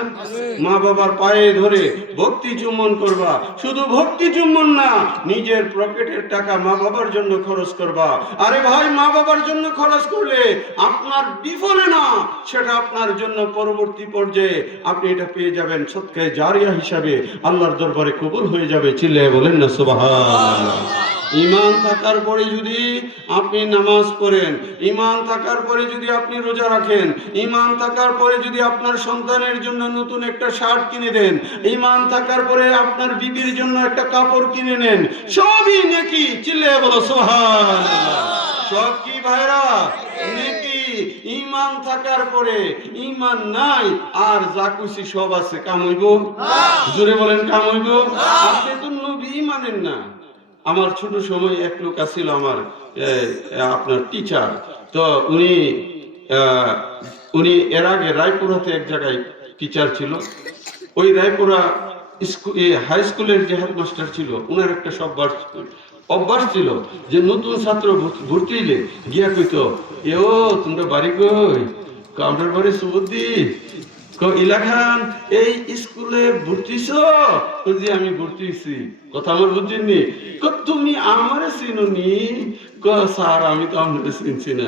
মা বাবার পায়ে ধরে ভক্তি চুম্বন করবা, শুধু ভক্তি চুম্বন না, নিজের পকেটের টাকা মা বাবার জন্য খরচ করবা। আরে ভাই, মা বাবার জন্য খরচ করলে আপনার বিফলে না, সেটা আপনার জন্য পরবর্তী পর্যায়ে আপনি এটা পেয়ে যাবেন সদকায়ে জারিয়া হিসাবে, আল্লাহর দরবারে কবুল হয়ে যাবে। চিল্লায়ে বলেন না সুবহানাল্লাহ। ঈমান থাকার পরে যদি আপনি নামাজ পড়েন, ঈমান থাকার পরে যদি আপনি রোজা রাখেন, ঈমান থাকার পরে যদি আপনার সন্তানের জন্য নতুন একটা শার্ট কিনে দেন, ঈমান থাকার পরে আপনার বিবির জন্য একটা কাপড় কিনে নেন, সবই নেকি। চিল্লায়ে বলো সুবহানাল্লাহ। সব কি ভাইরা? নেকি। ঈমান থাকার পরে, ঈমান নাই আর যা খুশি সব আছে, কাম হইব? জোরে বলেন, কাম হইব? আপনি তো নবী মানেন না। আমার ছোট সময় এক লোক আছিল, আমার আপনার টিচার। তো উনি এর আগে রায়পুরাতে এক জায়গায় টিচার ছিল। ওই রায়পুরা হাই স্কুলের যে হেডমাস্টার ছিল, উনার একটা অভ্যাস ছিল যে নতুন ছাত্র ভর্তি হইলে গিয়া কইতো, এও তোমরা বাড়ি কই? কাউন্টার বাড়ি সুবুদ্ধি ইলাখান এই স্কুলে ভর্তিছ? যে আমি ভর্তি হইছি। কথা আমার বুঝছেননি? তুমি আমারে চিনুনি? স্যার আমি তো আপনাকে চিনছি না।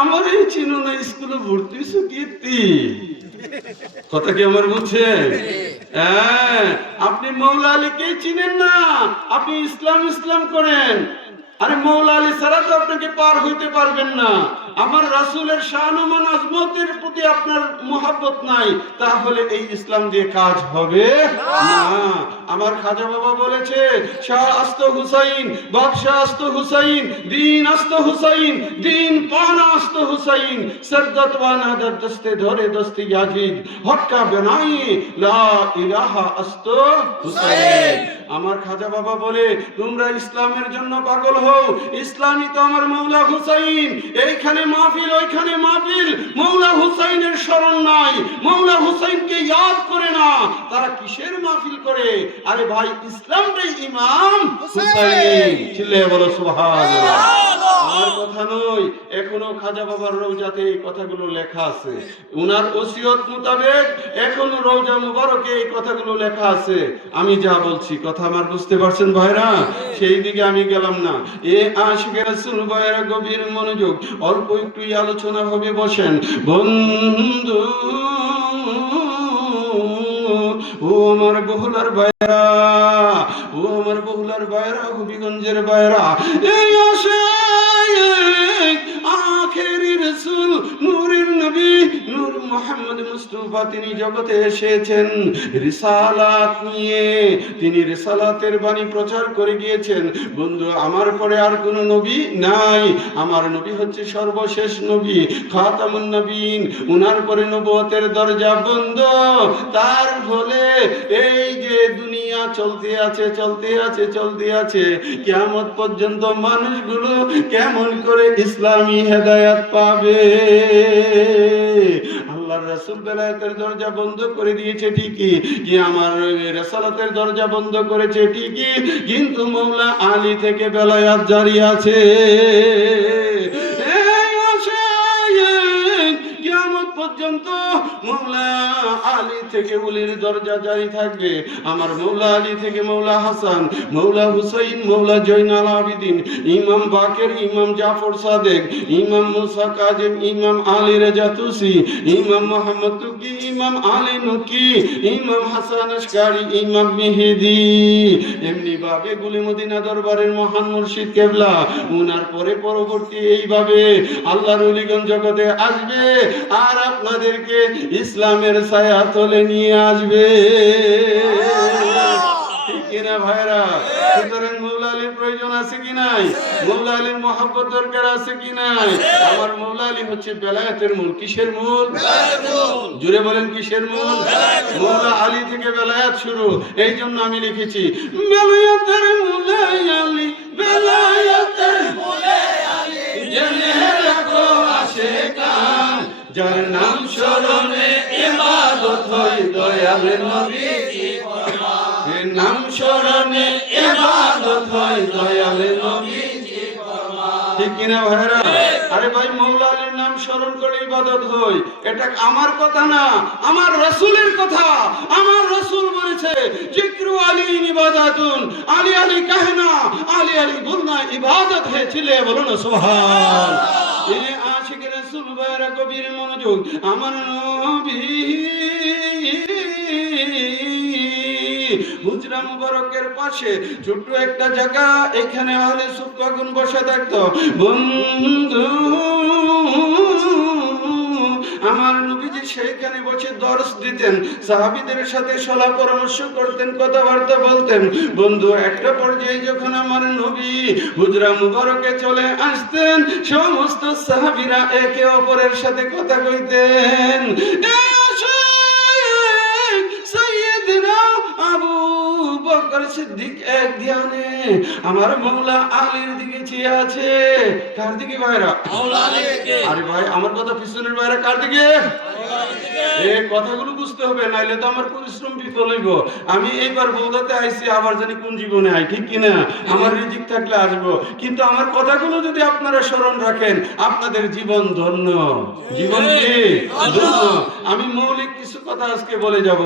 আমারে চিনো না, স্কুলে ভর্তি হইছো কীর্তি? কথা কি আমার বুঝছেন? হ্যাঁ, আপনি মৌলা আলীকে চিনেন না, আপনি ইসলাম করেন। আরে মৌলা আলী ছাড়া তো আপনাকে পার হইতে পারবেন না। আমার রাসূলের শান ও আজমতের প্রতি আপনার মহব্বত নাই, তাহলে এই ইসলাম দিয়ে কাজ হবে না। আমার খাজা বাবা বলেছে, শাহ আস্ত হুসাইন, বাদশাহ আস্ত হুসাইন, দিন আস্ত হুসাইন, দিন পানা আস্ত হুসাইন, সরদত ওয়ানা দস্তে ধরে দস্তি ইয়াজিদ, হক্কা বেনাই লা ইলাহা আস্ত হুসাইন। আমার খাজা বাবা বলে, তোমরা ইসলামের জন্য পাগল হও, ইসলামই তো আমার মৌলা হুসাইন। এইখানে মাহফিল, ওইখানে মাহফিল, মৌলা হুসাইনের স্মরণ নাই, মৌলা হুসাইনকে ইয়াদ করে না, তারা কিসের মাহফিল করে? আরে ভাই, ইসলামটাই ইমাম হুসাইন। চিল্লায়ে বলো সুবহানাল্লাহ। আমার কথা নয়, এখনো খাজা বাবার রওজাতে এই কথাগুলো লেখা আছে। উনার ওসিয়ত মোতাবেক এখনো রওজা মুবারকে এই কথাগুলো লেখা আছে। আমি যা বলছি, কথা আমার বুঝতে পারছেন ভাইরা? সেই দিকে আমি গেলাম না। এ আশিকে রাসূল ভাইরা, গভীর মনোযোগ, অল্প একটু আলোচনা হবে, বসেন বন্ধু। ও আমার বহুলার ভাইরা, ও আমার বহুলার ভাইরা, হবিগঞ্জের ভাইরা, এই আসে আখেরি রাসূল, নূরের নবী, নূর মুহাম্মদ মুস্তাফা, তিনি জগতে এসেছেন রিসালাত নিয়ে। তিনি রিসালাতের বাণী প্রচার করে গিয়েছেন। বন্ধু, আমার পরে আর কোনো নবী নাই, আমার নবী হচ্ছে সর্বশেষ নবী, খাতামুন নবীন। উনার পরে নবুয়তের দরজা বন্ধ। তার ফলে এই যে দুনিয়া চলতে আছে, কিয়ামত পর্যন্ত মানুষগুলো কেমন করে ইসলামী হেদায়েত পাবে? আল্লাহর রাসূল বেলায়েতের দরজা বন্ধ করে দিয়েছে ঠিকই, কি আমার রিসালাতের দরজা বন্ধ করেছে ঠিকই, কিন্তু মৌলা আলী থেকে বেলায়েত জারি আছে। কিয়ামত পর্যন্ত মৌলা আলী থেকে ওলির দরজা জারি থাকবে। আমার মৌলা আলী থেকে মৌলা হাসান, মৌলা হুসাইন, মৌলা জয়নাল আবিদিন, ইমাম বাকের, ইমাম জাফর সাদেক, ইমাম মুসা কাজিম, ইমাম আলী রেজা তুসি, ইমাম মোহাম্মদ তুকি, ইমাম আলী নুকি, ইমাম হাসান আশকারি, ইমাম মেহেদি। এমনি ভাবে গুলি মদিনা দরবারের মহান মুর্শিদ কেবলা, উনার পরে পরবর্তী এইভাবে আল্লাহর ওলিগণ জগতে আসবে আর আপনাদেরকে ইসলামের ছায়াতলে নিয়ে আসবে। ঠিক কিনা ভাইরা? সুতরাং মৌলা আলীর প্রয়োজন আছে কি নাই? মৌলা আলীর মহব্বত দরকার আছে কি নাই? আমার মৌলা আলী হচ্ছে বেলায়েতের মূল। কিসের মূল? জুড়ে বলেন কিসের মূল? মৌলা আলী থেকে বেলায়েত শুরু। এই জন্য আমি লিখেছি বেলায়েতের মূলে আলী, বেলায়েতের মূলে আলী, জেনে রাখো আশিকান, যার নাম স্মরণে ইবাদত হয় দয়াল নবীজি ফরমান। নাম স্মরণে ইবাদত হয় দয়াল নবীজি ফরমান। ঠিক কিনা ভাইরা? আরে ভাই, মৌলা আলীর নাম স্মরণ করে ইবাদত হয়, এটা আমার কথা না, আমার রাসূলের কথা। আমার রাসূল বলেছে জিক্রু আলী ইবাদাতুন, আলী আলী কাহনা, আলী আলী বলনা ইবাদত হে। ছিলে বলো না সুবহান। এ আশিক রাসূল ভাইরা কবির মনোযোগ, আমার নবী হুজরা মুবারকের পাশে ছোট্ট একটা জায়গা, এখানে আহলে সুফাগুন বসে থাকতো। বন্ধু, আমার নবীজি সেইখানে বসে দর্শ দিতেন, সাহাবীদের সাথে সলা পরামর্শ করতেন, কথাবার্তা বলতেন। বন্ধু, একটা পর্যায়ে যখন আমার নবী হুজরা মুবারকে চলে আসতেন, সমস্ত সাহাবীরা একে অপরের সাথে কথা কইতেন। সাইয়েদনা আবু বকর সিদ্দিক এক ধ্যানে আমার মৌলা আলীর দিকে চেয়ে আছে। কার দিকে ভাইরা? মৌলা আলীর দিকে। আরে ভাই, আমার কথা পিছনের ভাইরা কার দিকে? এই কথাগুলো বুঝতে হবে, নাইলে তো আমার পরিশ্রম বিফল হইব। আমি এইবার বৌদাতে আইছি, আবার জানি কোন জীবনে আই, ঠিক কিনা? আমার রিজিক থাকলে আসবো, কিন্তু আমার কথাগুলো যদি আপনারা স্মরণ রাখেন, আপনাদের জীবন ধন্য। জীবন কি ধন্য? আমি মৌলিক কিছু কথা আজকে বলে যাব।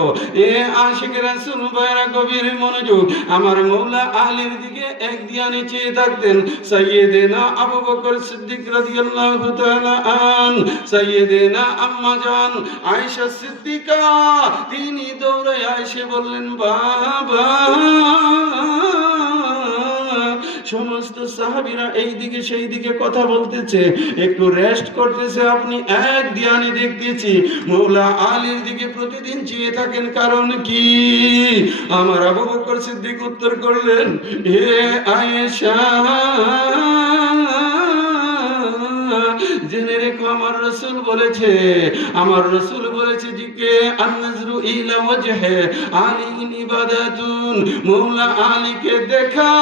এ আশিক রাসূল ভাইরা গভীর মনোযোগ, আমার মৌলা আলীর দিকে এক ধ্যানে চেয়ে থাকতেন। সাইয়েদেনা আবু বকর সিদ্দিক রাদিয়াল্লাহু তাআলা আন, সাইয়েদেনা আম্মা জান আয়েশা সিদ্দিকা, তিনি দৌড়ে এসে বললেন, বাবা। সমস্ত সাহাবীরা এই দিকে সেই দিকে কথা বলতেছে, একটু রেস্ট করতেছে। আপনি এক ধ্যানে দেখতেছি মৌলা আলীর দিকে প্রতিদিন চেয়ে থাকেন, কারণ কি? আমার আবু বকর সিদ্দিক উত্তর করলেন, হে আয়েশা, জেনে রেখো আমার রাসূল বলেছে, আমার রাসূল বলেছে জিকে আন-নাজরু ইলা ওয়াজহি আলী ইবাদাতুন, মৌলা আলীকে দেখা,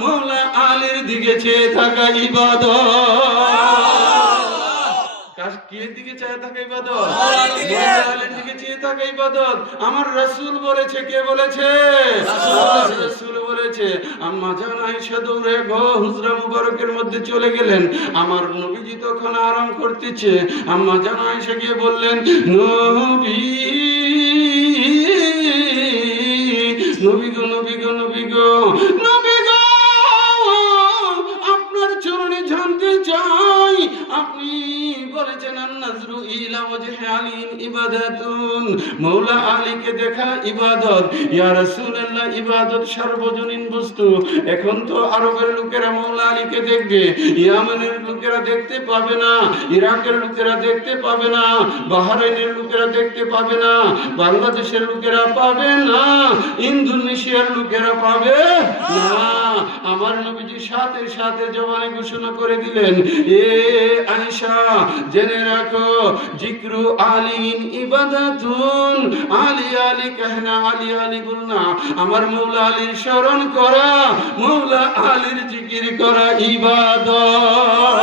মৌলা আলীর দিকে চেয়ে থাকা ইবাদত। কে দিকে চেয়ে থাকা ইবাদত? মৌলা আলীর দিকে চেয়ে থাকা ইবাদত। আমার রাসূল বলেছে। কে বলেছে? রাসূল বলেছে। আম্মা জান আয়েশা দৌড়ে হুজরা মুবারকের মধ্যে চলে গেলেন। আমার নবীজি তখন আরাম করতেছে। আম্মা জান আয়েশা গিয়ে বললেন, নবী, নবী গো, নবী গো, নবী গো, নবী গো, আপনার চরণে জানতে চাই, আপনি বলেছেন আন-নাজরু ইলা ওয়াজহি আলী ইবাদাতুন, মৌলা আলীকে দেখা ইবাদত। ইয়া রাসূলুল্লাহ, ইবাদত সার্বজনীন বস্তু। এখন তো আরবের লোকেরা মৌলা আলীকে দেখবে, ইয়ামানের লোকেরা দেখতে পাবে না, ইরাকের লোকেরা দেখতে পাবে না, বাহরাইনের লোকেরা দেখতে পাবে না, বাংলাদেশের লোকেরা পাবে না, ইন্দোনেশিয়ার লোকেরা পাবে না। আমার নবীজি সাথে সাথে জবানে ঘোষণা করে দিলেন, এ আয়েশা, জেনে রাখো জিক্রু আলীন ইবাদাতুন, আলী আলী কাহনা, আলী আলী বলনা, আমার মৌলা আলীর স্মরণ করা, মৌলা আলীর জিকির করা ইবাদত।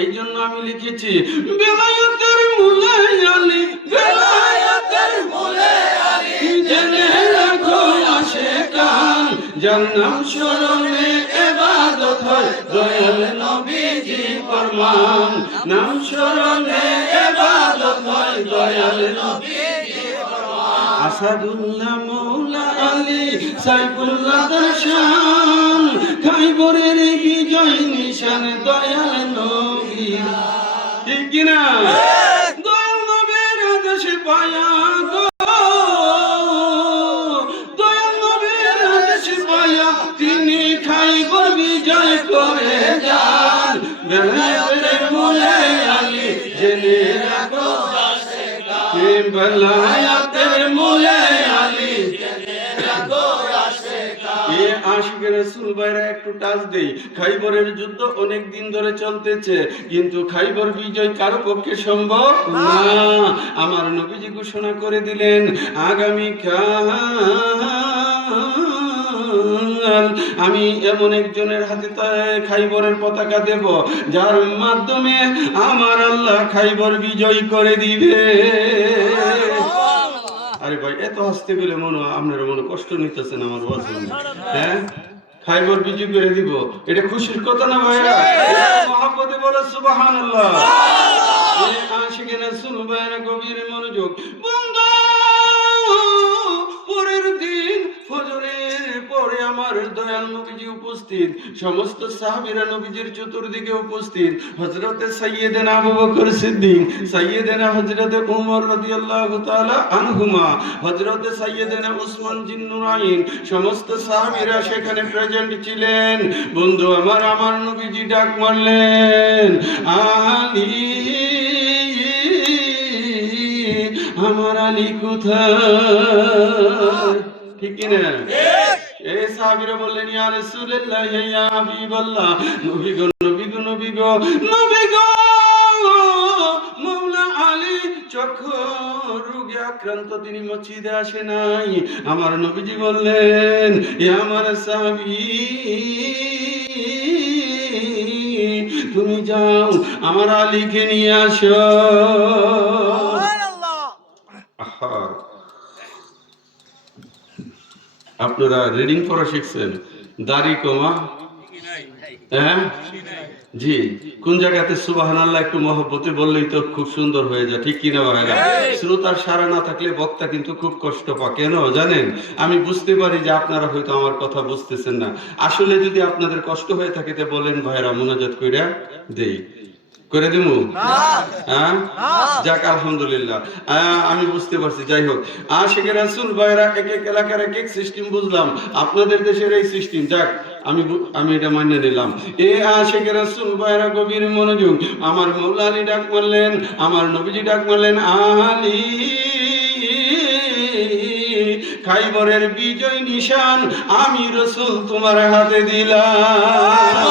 এই জন্য আমি লিখেছি বেলায়েতের মূলে আলী, বেলায়েতের মূলে আলী, জেনে রাখো আশিকান, যার নাম স্মরণে ইবাদত হয় দয়াল নবীজি ফরমান। নাম স্মরণে ইবাদত হয় দয়াল নবীজি ফরমান। আসাদুল্লাহ মৌলা আলী সাইফুল্লাহ দর্শন, খাইবরের বিজয় নিশান দয়াল নবী। ঠিক কিনা? দয়াল নবীর জেনে রাখো আশিকান বেলায়েতের মূলে আলী জেনে রাখো আশিকান। এ আশিকের রাসূল ভাইরা একটু টাচ দেই। খাইবরের যুদ্ধ অনেক দিন ধরে চলতেছে, কিন্তু খাইবর বিজয় কারো পক্ষে সম্ভব না। আমার নবীজি ঘোষণা করে দিলেন আগামীকাল আমি এমন একজনের হাতে খাইবরের পতাকা দেব যার মাধ্যমে আমার আল্লাহ খাইবর বিজয় করে দিবে। আরে ভাই এত হাসতে গেলে মনে আপনারা মনে কষ্ট নিতেছেন আমার ওয়াজ। হ্যাঁ, খাইবর বিজয় করে দিব, এটা খুশির কথা না ভাইরা? মহব্বতে বলো সুবহানাল্লাহ। এই আশিকের রাসূল ভাইরা গভীর মনোযোগ। বন্ধু, পরের দিন ফজরের পরে আমার দয়াল নবীজি উপস্থিত, সমস্ত সাহাবীরা নবীজির চতুর্দিকে উপস্থিত। হযরতে সাইয়্যিদানা আবু বকর সিদ্দিক, সাইয়্যিদানা হযরতে ওমর রাদিয়াল্লাহু তাআলা আনহুমা, হযরতে সাইয়্যিদানা উসমান জিন্নুরাইন, সমস্ত সাহাবীরা সেখানে প্রেজেন্ট ছিলেন। বন্ধু আমার নবীজি ডাক মারলেন আলী, আমার আলী কোথায়? ঠিক কি না? এই সাহাবীরা বললেন ইয়া রাসূলুল্লাহ ইয়া হাবিবাল্লাহ, নবী গো নবী গো নবী গো নবী গো, মাওলা আলী চক্ষু রোগে আক্রান্ত, তিনি মসজিদে আসে নাই। আমার নবীজি বললেন ইয়া আমার সাহাবী, তুমি যাও আমার আলীকে নিয়ে আসো। আপনারা রিডিং পড়া শিখছেন? দাড়ি কমা, হ্যাঁ জি, কোন জায়গাতে সুবহানাল্লাহ একটু মহব্বতে বললেই তো খুব সুন্দর হয়ে যায়, ঠিক কিনা ভাইরা? শ্রোতার সাড়া না থাকলে বক্তা কিন্তু খুব কষ্ট পায়। কেন জানেন? আমি বুঝতে পারি যে আপনারা হয়তো আমার কথা বুঝতেছেন না। আসলে যদি আপনাদের কষ্ট হয়ে থাকে তো বলেন ভাইরা, মুনাজাত কইরা দেই, করে দিমু? হ্যাঁ, যাক আলহামদুলিল্লাহ, আমি বুঝতে পারছি। যাই হোক, আশিকের রাসূল ভাইরা এক এক এলাকার এক এক সিস্টেম বুঝলাম, আপনাদের দেশের এই সিস্টেম, যাক আমি এটা মানিয়ে নিলাম। এ আশিকের রাসূল ভাইরা গভীর মনোযোগ। আমার মাওলা আলী ডাক মারলেন, আমার নবীজি ডাক মারলেন আলী, খাইবরের বিজয় নিশান আমি রাসূল তোমার হাতে দিলাম।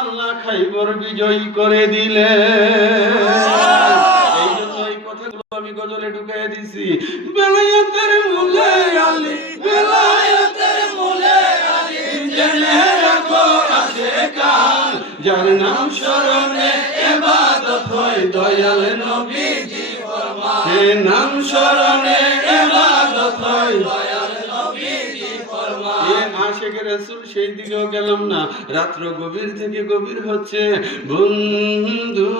আল্লাহ খাইবর বিজয় করে দিলে। এই জন্য এই কথাগুলো আমি গজলে ঢুকাই দিছি। বেলায়েতের মূলে আলী, বেলায়েতের মূলে আলী, জেনে রাখো আশিকান, যার নাম স্মরণে ইবাদত হয় দয়াল নবীজি ফরমান। হে নাম স্মরণে ইবাদত হয় দয়াল নবীজি ফরমান। এ আশিকের রাসূল সেই দিকেও গেলাম না, রাত্র গভীর থেকে গভীর হচ্ছে। বন্ধু,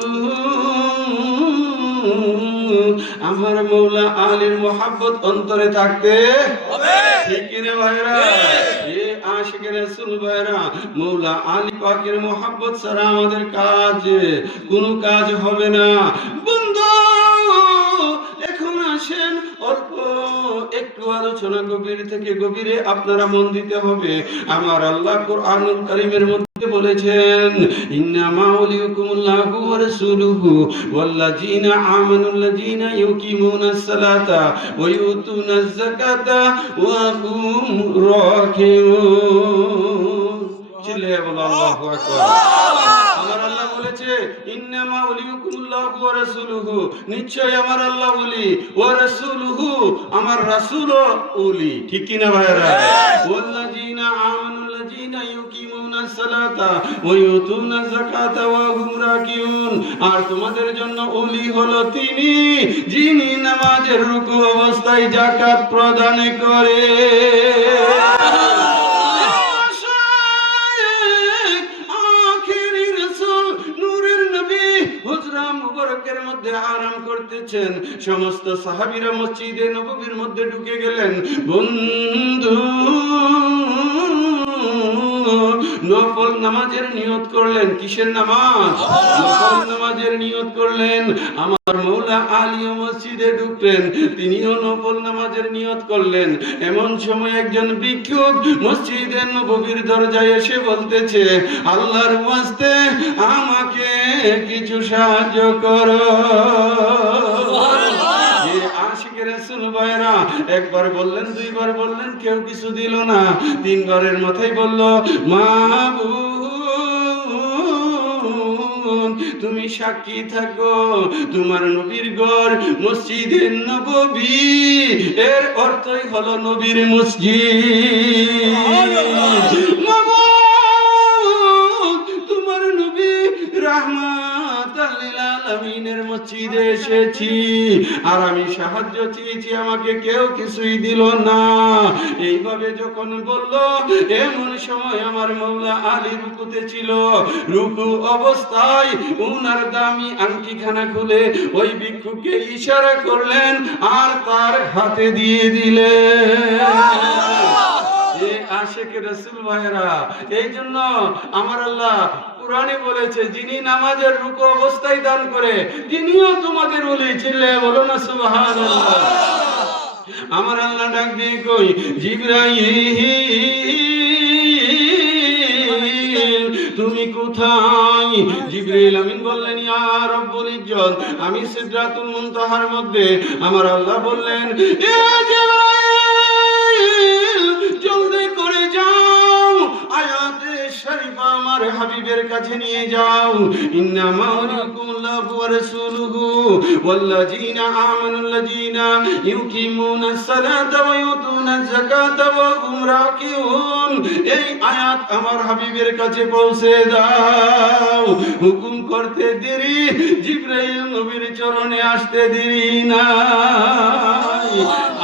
আমার মাওলা আলীর মহব্বত অন্তরে থাকতে হবে, ঠিক কি না ভাইরা? এ আশিকের রাসূল ভাইরা, মাওলা আলী পাকের মহব্বত ছাড়া আমাদের কোনো কাজ হবে না। বন্ধু, এখন আসেন অল্প একটু আলোচনা গভীর থেকে গভীরে আপনারা মন দিতে হবে। আমার আল্লাহ কুরআনুল কারীমের মধ্যে বলেছেন ইন্নামা ওয়ালিয়ুকুমুল্লাহু ওয়া রাসূলুহু ওয়াল্লাযীনা আমানুল্লাযীনা ইউকিমুনাস সালাতা ওয়া ইউতুনাজ যাকাতা ওয়া হুম রাকিউন। চিল্লায়ে বলো আল্লাহু আকবার। আমার আল্লাহ বলেছে ইন্নামা ওয়ালিয়ুকুমুল্লাহু ওয়া রাসূলুহু, নিশ্চয় আমার আল্লাহ ওলি, ওয়া রাসূলুহু আমার রাসূলও ওলি, ঠিক কি না ভাইরা? ওয়াল্লাযীনা আমানুল্লাযীনা ইউকিমুনাস সালাতা ওয়া ইউতুনাজ যাকাতা ওয়া হুম রাকিউন, আর তোমাদের জন্য ওলি হলো তিনি যিনি নামাজের রুকু অবস্থায় যাকাত প্রদান করে। আরাম করতেছেন, সমস্ত সাহাবীরা মসজিদে নববীর মধ্যে ঢুকে গেলেন। বন্ধু, নফল নামাজের নিয়ত করলেন। কিসের নামাজ? নফল নামাজের নিয়ত করলেন। আমার মৌলা আলীও মসজিদে ঢুকলেন, তিনিও নফল নামাজের নিয়ত করলেন। এমন সময় একজন ভিক্ষুক মসজিদের নববীর দরজায় এসে বলতেছে, আল্লাহর ওয়াস্তে আমাকে কিছু সাহায্য করো। আশিক রাসূল ভাইরা একবার বললেন, দুইবার বললেন, কেউ কিছু দিল না। তিনবারের মাথায় বলল, মাবুদ তুমি সাক্ষী থাকো, তোমার নবীর ঘর মসজিদের নববী, এর অর্থই হলো নবীর মসজিদ। তোমার নবী রাহমাতাল লিল আলামিনের মসজিদে এসেছি, আর আমি সাহায্য চেয়েছি, আমাকে কেউ কিছুই দিল না। এইভাবে যখন বলল, এমন সময় আমার মৌলা আলী রুকুতে ছিল। রুকু অবস্থায় উনার দামি আংটিখানা খুলে ওই ভিক্ষুককে ইশারা করলেন আর তার হাতে দিয়ে দিলেন। আশিক রাসূল ভাইরা, এই জন্য আমার আল্লাহ কুরআনে বলেছে, যিনি নামাজের রুকু অবস্থায় দান করে তিনিও তোমাদের ওলি। চিল্লায়ে বলো না সুবহানাল্লাহ। আমার আল্লাহ ডাক দিয়ে কই, জিবরাইল তুমি কোথায়? জিবরাইল আমিন বললেন, ইয়া রব্বুল ইজ্জত আমি সিদরাতুল মুনতাহার মধ্যে। আমার আল্লাহ বললেন, এ জিবরাইল জলদি করে যাও, আয়াতে শরীফা আমার হাবিবের কাছে নিয়ে যাও। ইন্নামা ওয়ালিকুমুল্লাহু ওয়া রাসূলুহু ওয়াল্লাযীনা আমানুল্লাযীনা ইউকিমুনাস সালাতা ওয়া ইউতুনাজ যাকাতা ওয়া হুম রাকিউন। এই আয়াত আমার হাবিবের কাছে পৌঁছে দাও। হুকুম করতে দেরি, জিবরাইল নবীর চরণে আসতে দেরি নাই।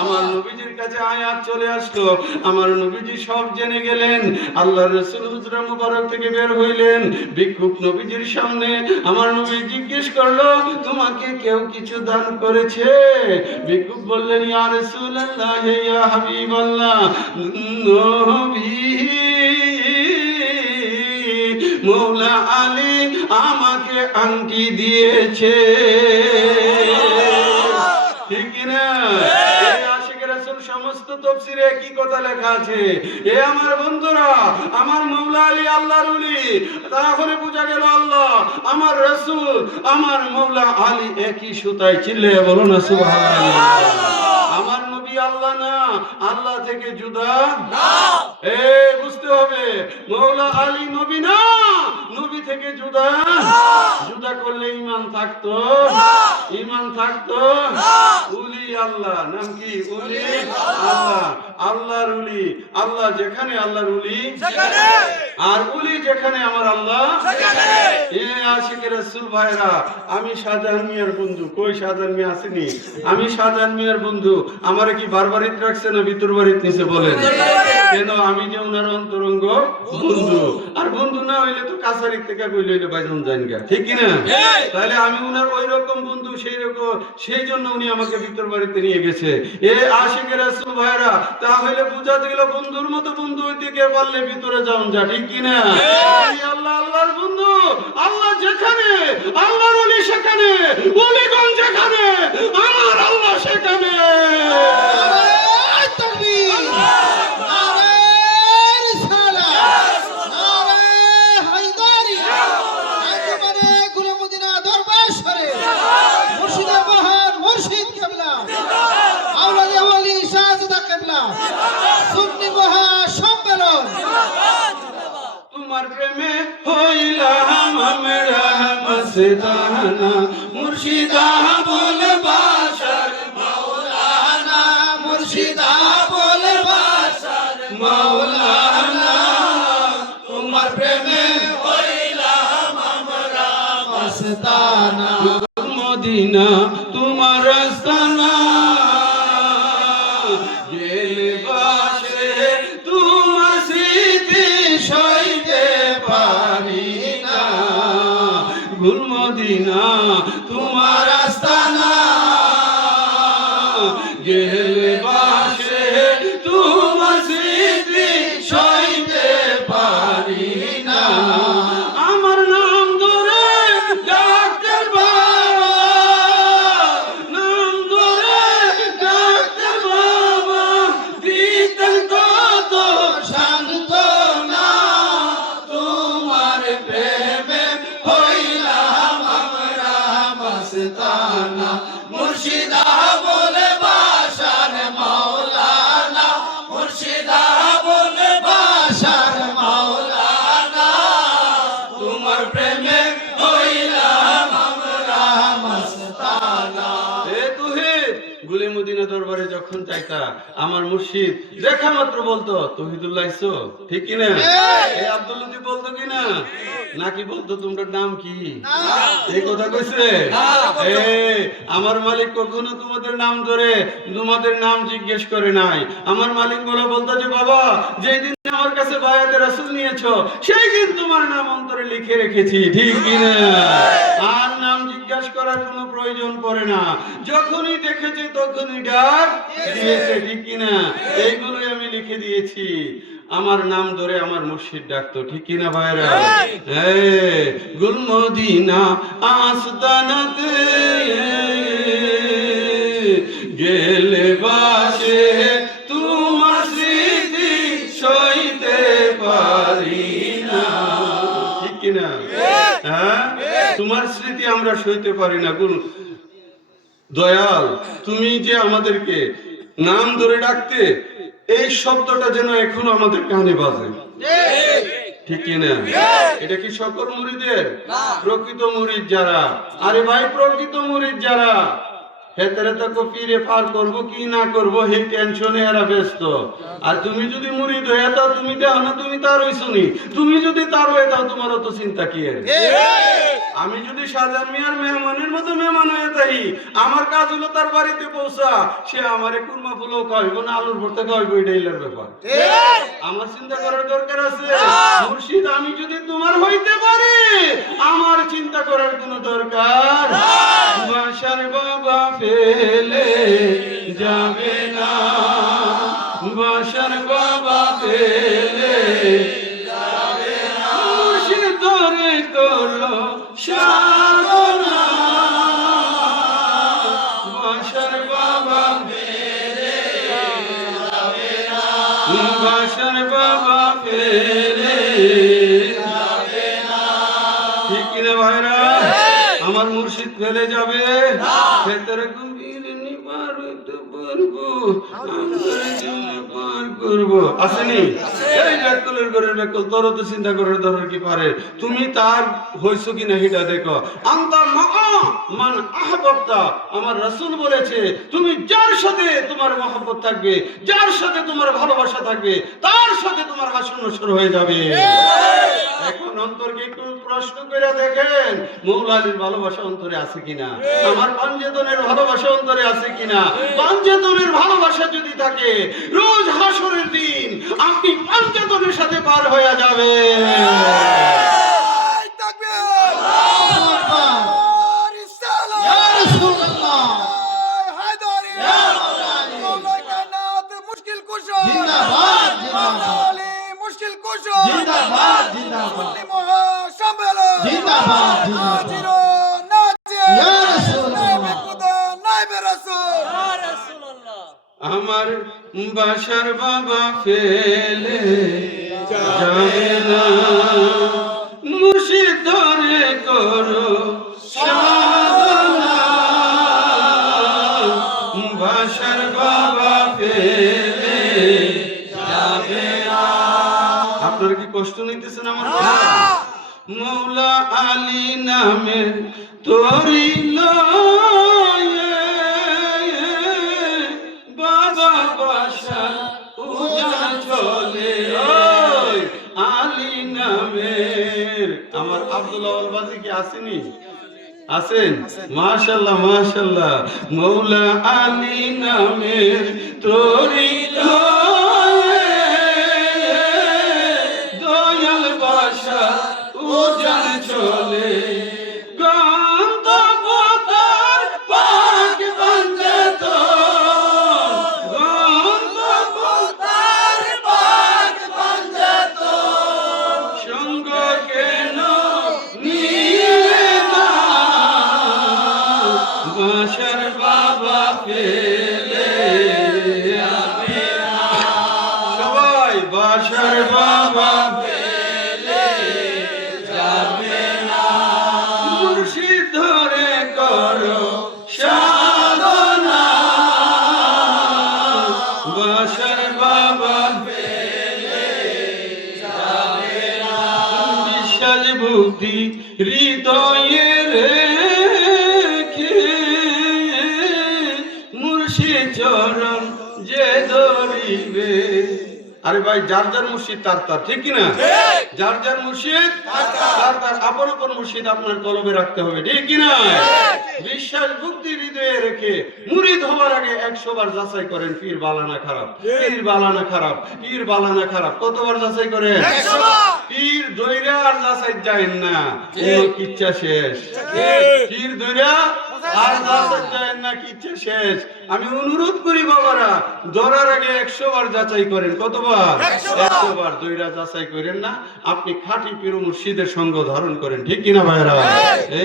আমার নবীজির কাছে আয়াত চলে আসলো, আমার নবীজি সব জেনে গেলেন। আল্লাহর রাসূল হুজরা মুবারক থেকে বের হইলেন, ভিক্ষুক নবীজির সামনে। আমার নবী জিজ্ঞেস করলো, তোমাকে কেউ কিছু দান করেছে? ভিক্ষুক বললেন, ইয়া রাসূলুল্লাহ, ইয়া হাবিবাল্লাহ, নবী মৌলা আলী আমাকে আংটি দিয়েছে। ঠিক কিনা? সমস্ত তাফসীরে কি কথা লেখা আছে? এ আমার বন্ধুরা, আমার মৌলা আলী আল্লাহর ওলি, তাহলে বোঝা গেল আল্লাহ, আমার রাসূল, আমার মৌলা আলী একই সুতায়। চিল্লায়ে বলো না সুবহানাল্লাহ। আমার নবী আল্লাহ না, আল্লাহ থেকে জুদা না। বুঝতে হবে, মৌলা আলী নবী না, নবী থেকে জুদা। জুদা করলে ঈমান থাকতো? ঈমান থাকতো? ওলি আল্লাহ, নাম কি? ওলি আল্লাহ, আল্লাহর ওলি। আল্লাহ যেখানে আল্লাহর ওলি সেখানে, আর ওলি যেখানে আমার আল্লাহ সেখানে। এ আশিক রাসূল ভাইরা, আমি শাহজাহান মিয়ার বন্ধু। কই শাহজাহান মিয়া আসেনি? আমি শাহজাহান মিয়ার বন্ধু। আমারে কি বারবারিত রাখছে না ভিতর বাড়িত নিছে? বলেন কেন? আমি যে উনার অন্তরঙ্গ বন্ধু, আর বন্ধু না হইলে তো কাছারিক থেকে কইলে হইলে বাইজন জান গা। ঠিক কি না? তাহলে আমি উনার ওই রকম বন্ধু, সেই রকম, সেই জন্য উনি আমাকে ভিতর বাড়িতে নিয়ে গেছে। এ আশিক রাসূল ভাইরা, তাহলে বুঝা গেল বন্ধুর মতো বন্ধু হইতে কে পারলে ভিতরে যাওন যা। ঠিক কি না? আল্লাহ আল্লাহর বন্ধু, আল্লাহ যেখানে আল্লাহর ওলি সেখানে, ওলিগণ যেখানে আমার আল্লাহ সেখানে। তোমার প্রেমে হইলাম আমরা মস্তানা, মুর্শিদা বলে বাশার মাওলানা, মুর্শিদা বলে বাশার মাওলানা। তোমার প্রেমে হইলাম আমরা মস্তানা, মদিনা তোমার আস্তানা। গেলে বাসে তোমার স্মৃতি সইতে পারি না, গুল মদিনা তোমার আস্তানা। গেলে বাসে তোমার স্মৃতি সইতে পারি দরবারে যখন চাইতা আমার মুর্শিদ দেখা মাত্র বলতো তৌহিদুল্লাহ আইছো, ঠিক কিনা? এই আব্দুল লতিফ বলতো কিনা? নাকি বলতো তোমার নাম কি? এই কথা কইছে? আমার মালিক কখনো তোমাদের নাম ধরে তোমাদের নাম জিজ্ঞেস করে নাই। আমার মালিক বলতো যে বাবা, যেই দিন আমার কাছে বায়াতে রাসূল নিয়েছো সেই দিন তোমার নাম অন্তরে লিখে রেখেছি, ঠিক কিনা? আর নাম জিজ্ঞাসা করার কোনো প্রয়োজন পড়ে না, যখনই দেখেছে তখনই ডাক দিয়েছে, ঠিক কিনা? এইগুলোই আমি লিখে দিয়েছি। আমার নাম ধরে আমার মুর্শিদ ডাকতো, ঠিক কিনা ভাইরা? গুল মদিনা আস্তানাতে গেলে বাসে তোমার স্মৃতি সইতে পারি না, ঠিক কিনা? হ্যাঁ, তোমার স্মৃতি আমরা সইতে পারি না। গুল দয়াল, তুমি যে আমাদেরকে নাম ধরে ডাকতে, এই শব্দটা যেন এখনো আমাদের কানে বাজে, ঠিক কিনা? এটা কি সকল মুরিদের? প্রকৃত মুরিদ যারা, আরে ভাই প্রকৃত মুরিদ যারা, হেতারে তো পীরে পার করব কি না করব এই টেনশনে এরা ব্যস্ত। আর তুমি যদি মুরিদ হয়ে যাও, তুমি দেখো না তুমি তার হইছনি, তুমি যদি তার হয়ে যাও তোমার অত চিন্তা কি? আমি যদি শাহজাহান মিয়ার মেহমানের মতো মেহমান হয়ে যাই, আমার কাজ হলো তার বাড়িতে পৌঁছা, সে আমারে কুরমা ফুলও খাইব না আলুর ভর্তা খাইব, এটাই এর ব্যাপার। আমার চিন্তা করার দরকার আছে? মুর্শিদ আমি যদি তোমার হইতে পারি, আমার চিন্তা করার কোনো দরকার বাসার বাবা ফেলে যাবে না, বাসার বাবা ফেলে যাবে না, মুর্শিদ ধরে করো সাধনা, বাসার বাবা ফেলে যাবে না, বাসার বাবা ফেলে যাবে না, ঠিক কিনা ভাইরা? আমার মুর্শিদ ফেলে যাবে ভেতরে গম্ভীর নিবার পারবো, পার করবো, আসেনি? এই ব্যাকুলের ঘরের ব্যাকুল, তোর তো চিন্তা করার দরকার কি পারে? তুমি তার হইছো কিনা সেটা দেখো। আনতা মা মান আহবাবতা, আমার রাসূল বলেছে তুমি যার সাথে তোমার মহব্বত থাকবে, যার সাথে তোমার ভালোবাসা থাকবে, তার সাথে তোমার হাসন নসর হয়ে যাবে। এখন অন্তরকে একটু প্রশ্ন করে দেখেন, মৌলা আলীর ভালোবাসা অন্তরে আছে কিনা? আমার পাঞ্জেতনের ভালোবাসা অন্তরে আছে কিনা? পাঞ্জেতনের ভালোবাসা যদি থাকে, রোজ হাসরের দিন আপনি পাঞ্জেতনের সাথে পার হয়ে যাবে। আমার বাসার বাবা ফেলে যাবে না, মুর্শিদ ধরে করো সাধনা, বাসার বাবা ফেলে যাবে না। আপনারা কি কষ্ট নিতেছেন আমার কথা? মৌলা আলী নামের তোরি বাবা বাসা উজান চলে, আলী নামের। আমার আব্দুল্লাহ আলবাজি কি আসেনি? আছেন? মাশাআল্লাহ মাশাআল্লাহ। মৌলা আলী নামের তোরি দয়াল বাসা উজান চলে, গন্তব্যতার পাক বাঞ্জেত, গন্তব্যতার পাক বাঞ্জেত, সঙ্গ কেন নিয়ে না, বাসার বাবা ফেলে যাবে না। সবাই বাসার বাবা ফেলে যাবে না, মুর্শিদ ধরে করো সাধনা, বাসার বাবা ফেলে যাবে না, বিশ্বাস বুদ্ধি হৃদয়ে রেখে মুর্শিদ চরণ যে ধরিবে। আরে ভাই, যার যার মুর্শিদ তার তার, ঠিক কিনা? যার যার মুর্শিদ তার তার, আপন আপন মুর্শিদ আপনার কলবে রাখতে হবে, ঠিক কিনা? বিশ্বাস ভক্তি হৃদয়ে রেখে মুরিদ হওয়ার আগে 100 বার যাচাই করেন, পীর বালানা খারাপ, পীর বালানা খারাপ, পীর বালানা খারাপ। কতবার যাচাই করেন? পীর দইরা আর যাচাই যায়েন না, কিচ্ছা শেষ। পীর দইরা আর যাচাই যায়েন না, কিচ্ছা শেষ। আমি অনুরোধ করি বাবারা, ধরার আগে 100 বার যাচাই করেন। কতবার? 100 বার। দইরা যাচাই করেন না, আপনি খাঁটি পীর মুর্শিদের সঙ্গ ধারণ করেন, ঠিক কিনা ভাইরা?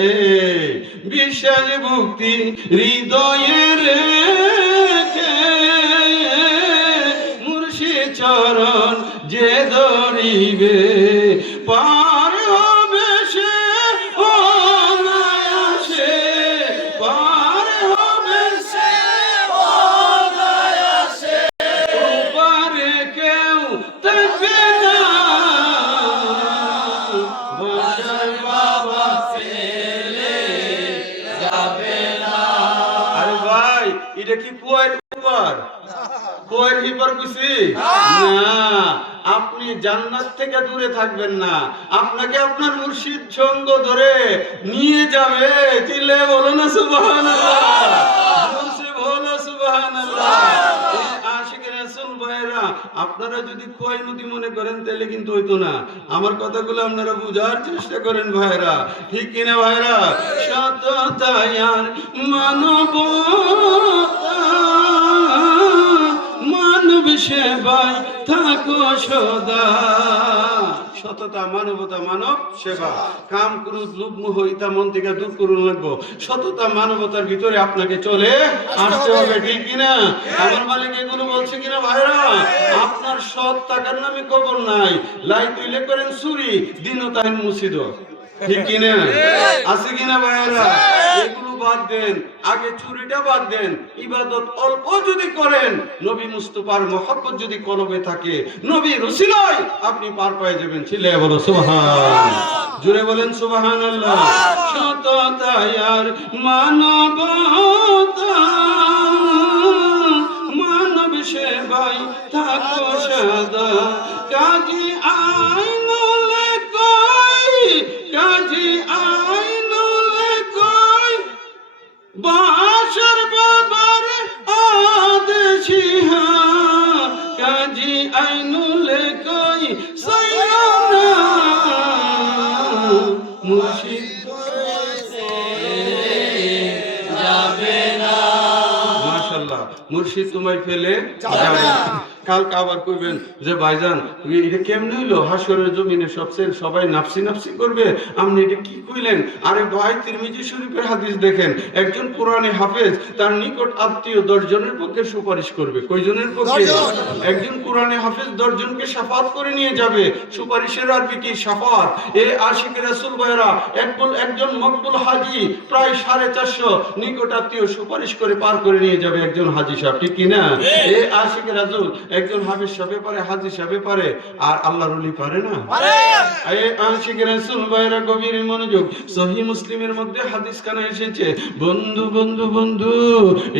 এই বিশ্বাস ভক্তি হৃদয়ে রেখে মুর্শিদ চরণ যে ধরিবে, পার হবে সে অনায়াসে, পার হবে সে অনায়াসে, ওপারে কেউ থাকবে না, বাসার বাবা ফেলে যাবে না। আরে ভাই, এটা কি কুয়ার উপর, কুয়ার হিপার খুশি না। আপনি জান্নাত থেকে দূরে থাকবেন না, আপনাকে আপনার মুর্শিদ সঙ্গ ধরে নিয়ে যাবে। চিল্লে বলো না সুবহানাল্লাহ, জোরসে বলো সুবহানাল্লাহ। আশিক রাসূল ভাইরা, আপনারা যদি খোয়াই নদী মনে করেন তাহলে কিন্তু হইতো না। আমার কথাগুলো আপনারা বুঝার চেষ্টা করেন ভাইরা, ঠিক কিনা ভাইরা? সততায় আর মানবতা, মানব সেবায় থাকো সদা। সততা, মানবতা, মানব সেবা, কাম ক্রোধ লোভ মোহ ইতা মন থেকে দূর করুন লাগবো। সততা মানবতার ভিতরে আপনাকে চলে আসতে হবে, ঠিক কিনা? আমার মালিক এগুলো বলছে কিনা ভাইরা? আপনার সৎ টাকার নামে খবর নাই, লাই তুইলে করেন চুরি, দিনও তাহেন মুসিদ, ঠিক কিনা? আছে কিনা ভাইরা? এগুলো বাদ দেন, আগে চুরিটা বাদ দেন। ইবাদত অল্প যদি করেন, নবী মুস্তাফার মহব্বত যদি কলবে থাকে, নবীর উসিলায় আপনি পার পেয়ে যাবেন। ছিলে বলো সুবহান, জোরে বলেন সুবহানাল্লাহ। সততা আর মানবতা, মানব সেবায় থাকো সদা, কাজী আইনুলে কই, কাজী আইনুলে কই, বাসার বাবার আদেশিহা, কাজী আইনুলে কই সাইয়্যিদনা মুর্শিদ যাবে না। মাশাআল্লাহ, মুর্শিদ তোমায় ফেলে যাবে না। কালকে আবার কইবেন যে ভাইজান এটা কেমনে হইলো, হাসরের জমিনে সবাই নাফসি নাফসি করবে, আপনি এটা কি কইলেন? আরে ভাই, তিরমিজি শরীফের হাদিস দেখেন, একজন কোরআনে হাফেজ তার নিকট আত্মীয় 10 জনের পক্ষে সুপারিশ করবে। কয়জনের পক্ষে? একজন কোরআনে হাফেজ 10 জনকে শাফাত করে নিয়ে যাবে। সুপারিশের আরবি কি? শাফাত। এ আশিক রাসূল ভাইরা, একজন মকবুল হাজী প্রায় 450 নিকট আত্মীয় সুপারিশ করে পার করে নিয়ে যাবে একজন হাজী সাহেব, ঠিক কি না? এ আশিক রাসূল, একজন হাফেজ সাহেব পারে, হাজী সাহেব পারে, আর আল্লাহর ওলি পারে না? এ আশিক রাসূল ভাইরা, গভীর মনোযোগ। সহিহ মুসলিমের মধ্যে হাদিস খানা এসেছে, বন্ধু বন্ধু বন্ধু,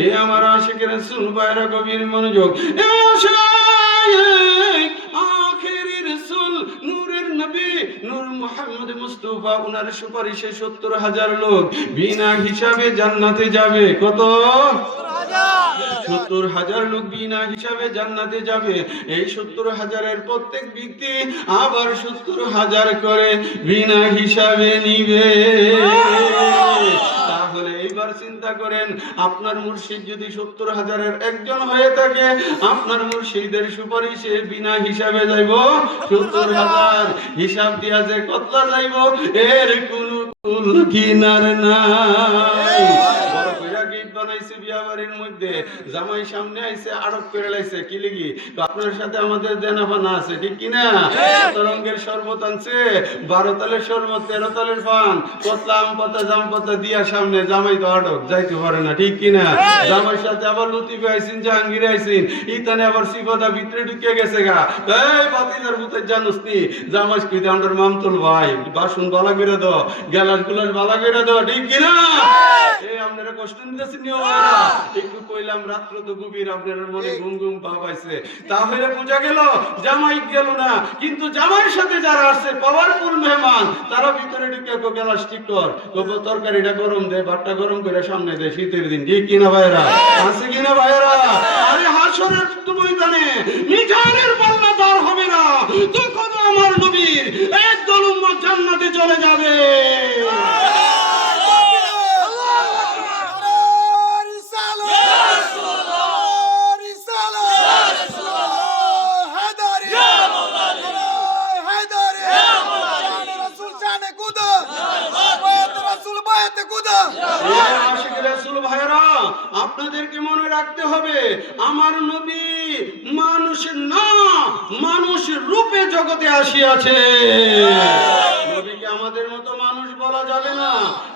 এ আমার আশিক রাসূল ভাইরা, গভীর মনোযোগ। এ আশিক আখিরি রাসূল, নূরের নবী নূর মুহাম্মদ মুস্তাফা, উনার সুপারিশে 70,000 লোক বিনা হিসাবে জান্নাতে যাবে। কত? 70,000 লোক বিনা হিসাবে জান্নাতে যাবে। এই 70,000-এর প্রত্যেক ব্যক্তি আবার 70,000 করে বিনা হিসাবে নিবে। তাহলে এইবার চিন্তা করেন, আপনার মুর্শিদ যদি 70,000-এর একজন হয়ে থাকে, আপনার মুর্শিদের সুপারিশে বিনা হিসাবে যাইব 70,000। হিসাব দিয়া যে কতলা যাইব, এর কোনো কুল কিনার নাই। বড় কইরা গীত বানাইছে বিয়া বাড়ির মধ্যে, জামাই সামনে আইছে, আড়ক করে লাইছে, কি লিগি? আপনার সাথে আমাদের দেনাফানা আছে, ঠিক কিনা? রঙের শরবত আনছে, 12 তালের শরবত, 13 তালের পান, পতলা আম পাতা জাম পাতা দিয়া সামনে, জামাই তো আড়ক যাইতে পারে না, ঠিক কিনা? জামাইয়ের সাথে আবার লতিফে আইছেন, জাহাঙ্গীর আইছেন, ইতানে আবার সিফাদা ভিতরে ঢুকে গেছে গা। এই বাতিজার ভূতের জানুস নি, জামাই কইতে আমার মামতুল ভাই, বাসন বালা করে দাও, গ্লাস গুলাস বালা করে দাও, ঠিক কিনা? এই আপনারা কষ্ট নিতেছেন নি ওরা, একটু কইলে কইলাম রাত্র তো গভীর, আপনার মনে ঘুম ঘুম ভাব আইছে, তাহলে বোঝা গেল জামাই গেল না, কিন্তু জামাইয়ের সাথে যারা আসছে পাওয়ারফুল মেহমান, তারা ভিতরে ঢুকে গ্যালাস ঠিক কর, তরকারিটা গরম দে, ভাতটা গরম করে সামনে দে, শীতের দিন, ঠিক কিনা ভাইরা? আছে কিনা ভাইরা? আরে হাসরের ময়দানে মিজানের পাল্লা তার হবে না, তখন আমার নবীর একদল উম্মত জান্নাতে চলে যাবে। আপনাদেরকে মনে রাখতে হবে, আমার নবী মানুষের না, মানুষের রূপে জগতে আসিয়াছে। নবীকে আমাদের মতো মানুষ বলা যাবে না।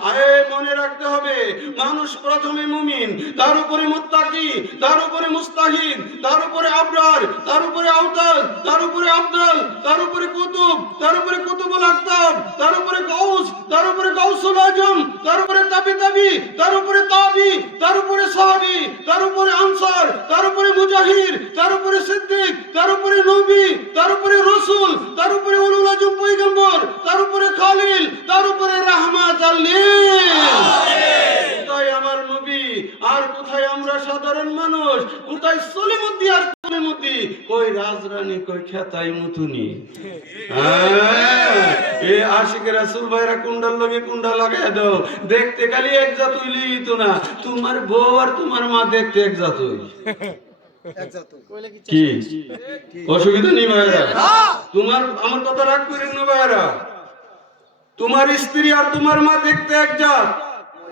আরে মনে রাখতে হবে, মানুষ প্রথমে মুমিন, তার উপরে মুত্তাকি, তার উপরে মুস্তাহিদ, তার উপরে আবরার, তার উপরে আওতাদ, তার উপরে আফদাল, তার উপরে কুতুব, তার উপরে কুতুবুল আকতাব, তার উপরে গাউস, তার উপরে গাউসুল আজম, তার উপরে তাবি তাবি, তার উপরে তাবি, তার উপরে সাহাবী, তার উপরে আনসার, তার উপরে মুজাহির, তার উপরে সিদ্দিক, তার উপরে নবী, তার উপরে রাসূল, তার উপরে উলুল আজম পয়গম্বর, তার উপরে খালিল, তার উপরে রাহমাতাল লিল আলামিন। আমার নবী আর কোথায় আমরা সাধারণ মানুষ, কোথায় সলিমুদ্দি আর কলিমুদ্দি, কই রাজরানী, কই খেতাই মুতুনি। এ আশিক রাসূল ভাইরা কুন্ডাল লগে কুন্ডা লাগায় দাও, দেখতে খালি এক জাত হইলেই তো না, তোমার বউ আর তোমার মা দেখতে এক জাত হই। কি অসুবিধা নেই ভাইরা? তোমার আমার কথা রাগ করেন না ভাইরা, তোমার স্ত্রী আর তোমার মা দেখতে এক জাত,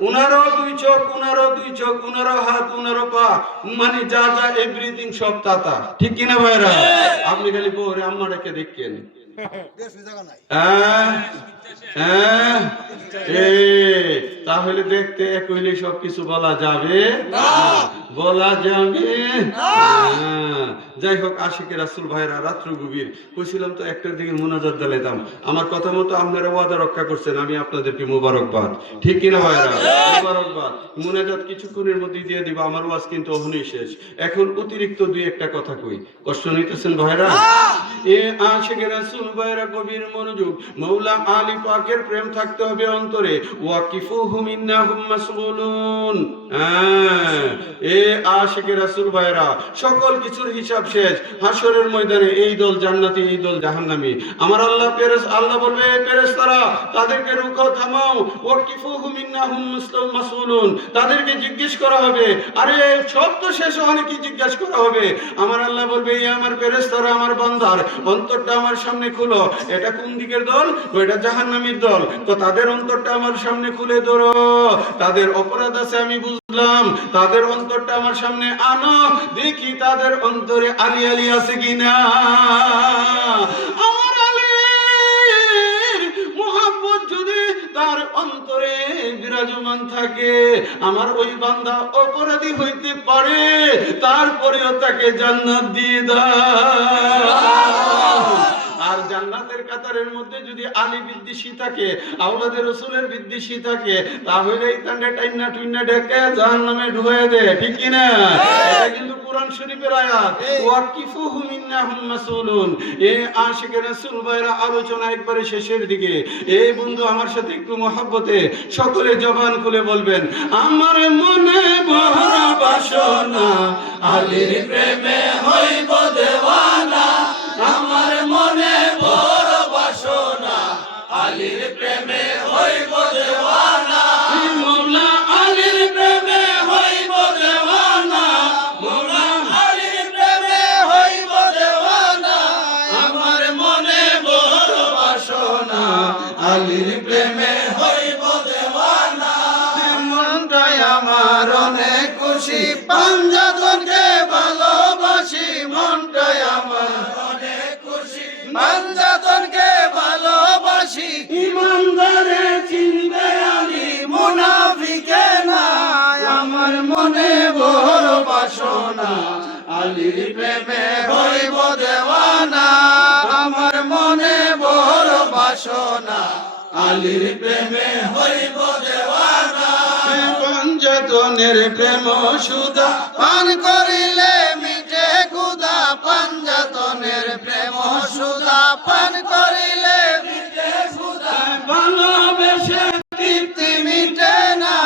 উনারও দুই চোখ, উনারও দুই চোখ, উনারও হাত, উনারও পা, মানে যা যা এভরিথিং সব তাতা, ঠিক কিনা ভাইরা? আপনি খালি বউরে আম্মাটাকে দেখেন, তাহলে দেখতে এক হইলে সবকিছু বলা যাবে না, বলা যাবে না। যাই হোক আশিক রাসূল ভাইরা, রাত্র গভীর, কইছিলাম তো একটার দিকে মুনাজাত দিলাম, আমার কথা মতো আপনারা ওয়াদা রক্ষা করছেন, আমি আপনাদেরকে মোবারকবাদ, ঠিক কিনা ভাইরা? মোবারকবাদ। মুনাজাত কিছুক্ষণের মধ্যে দিয়ে দিব, আমার ওয়াজ কিন্তু অহনই শেষ। এখন অতিরিক্ত দুই একটা কথা কই, কষ্ট নিতেছেন ভাইরা? এ আশিক রাসূল ভাইরা গভীর মনোযোগ, মাওলা আলী পাকের প্রেম থাকতে হবে অন্তরে, ওয়াকিফুহুম ইন্নাহুম মাসউলুন। এ আশিক রাসূল ভাইরা, সকল কিছুর হিসাব শেষ, হাসরের ময়দানে এই দল জান্নাতি, এই দল জাহান্নামী। আমার আল্লাহ বলবে ফেরেশতারা, তাদেরকে রুখাও, থামাও, ওয়াকিফুহুম ইন্নাহুম মাসউলুন, তাদেরকে জিজ্ঞেস করা হবে। আরে সব তো শেষ, হলে কি জিজ্ঞেস করা হবে? আমার আল্লাহ বলবে, এই আমার ফেরেশতারা, আমার বান্দার অন্তরটা আমার সামনে খুলো, এটা কোন দিকের দল? ওইটা জাহান্নামীর দল, তো তাদের অন্তরটা আমার সামনে খুলে ধরো, তাদের অপরাধ আছে আমি বুঝলাম, তাদের অন্তরটা আমার সামনে আনো, দেখি তাদের অন্তরে আলী আলী আছে কিনা। আমার আলীর মুহাব্বত যদি তার অন্তরে বিরাজমান থাকে, আমার ওই বান্দা অপরাধী হইতে পারে, তারপরেও তাকে জান্নাত দিয়ে দাও। আর জান্নাতের কাতারের মধ্যে যদি আলী বিদ্বেষী থাকে, আওলাদের রাসূলের বিদ্বেষী থাকে, তাহলে এই তান্ডে টাইনা টুইনা ডেকে জাহান্নামে ডুবাইয়া দেয়, ঠিক কি না? এটা কিন্তু কোরআন শরীফের আয়াত, ওয়াকিফুহুম ইন্নাহুম মাসউলুন। এই আশিক রাসূল ভাইরা আলোচনা একবারে শেষের দিকে। এই বন্ধু আমার সাথে একটু মহব্বতে সকলে জবান খুলে বলবেন, আমার মনে বড় বাসনা, আলীর প্রেমে হইব দেওয়ানা, আমার মনে বড় বাসনা, আলীর প্রেমে হইব দেওয়ানা, মওলা আলীর প্রেমে হইব দেওয়ানা, মওলা আলীর প্রেমে হইব দেওয়ানা, আমার মনে বড় বাসনা, আলীর প্রেমে হইব দেওয়ানা। মনটাই আমার অনেক খুশি, পাঞ্জাতনকে ভালোবাসি, মনটাই আমার পাঞ্জাতনকে ভালোবাসি, ইমানদারে চিনবে আলী, মুনাফিকে না, আমার মনে বড় বাসনা, আলীর প্রেমে হইব দেওয়ানা, আমার মনে বড় বাসনা, আলীর প্রেমে হইব দেওয়ানা। পাঞ্জাতনের প্রেম সুধা পান করিলে মিটে ক্ষুধা পাঞ্জাতনের প্রেম সুধা পান করিলে মিটে ক্ষুধা ভালোবেসে তৃপ্তি মিটে না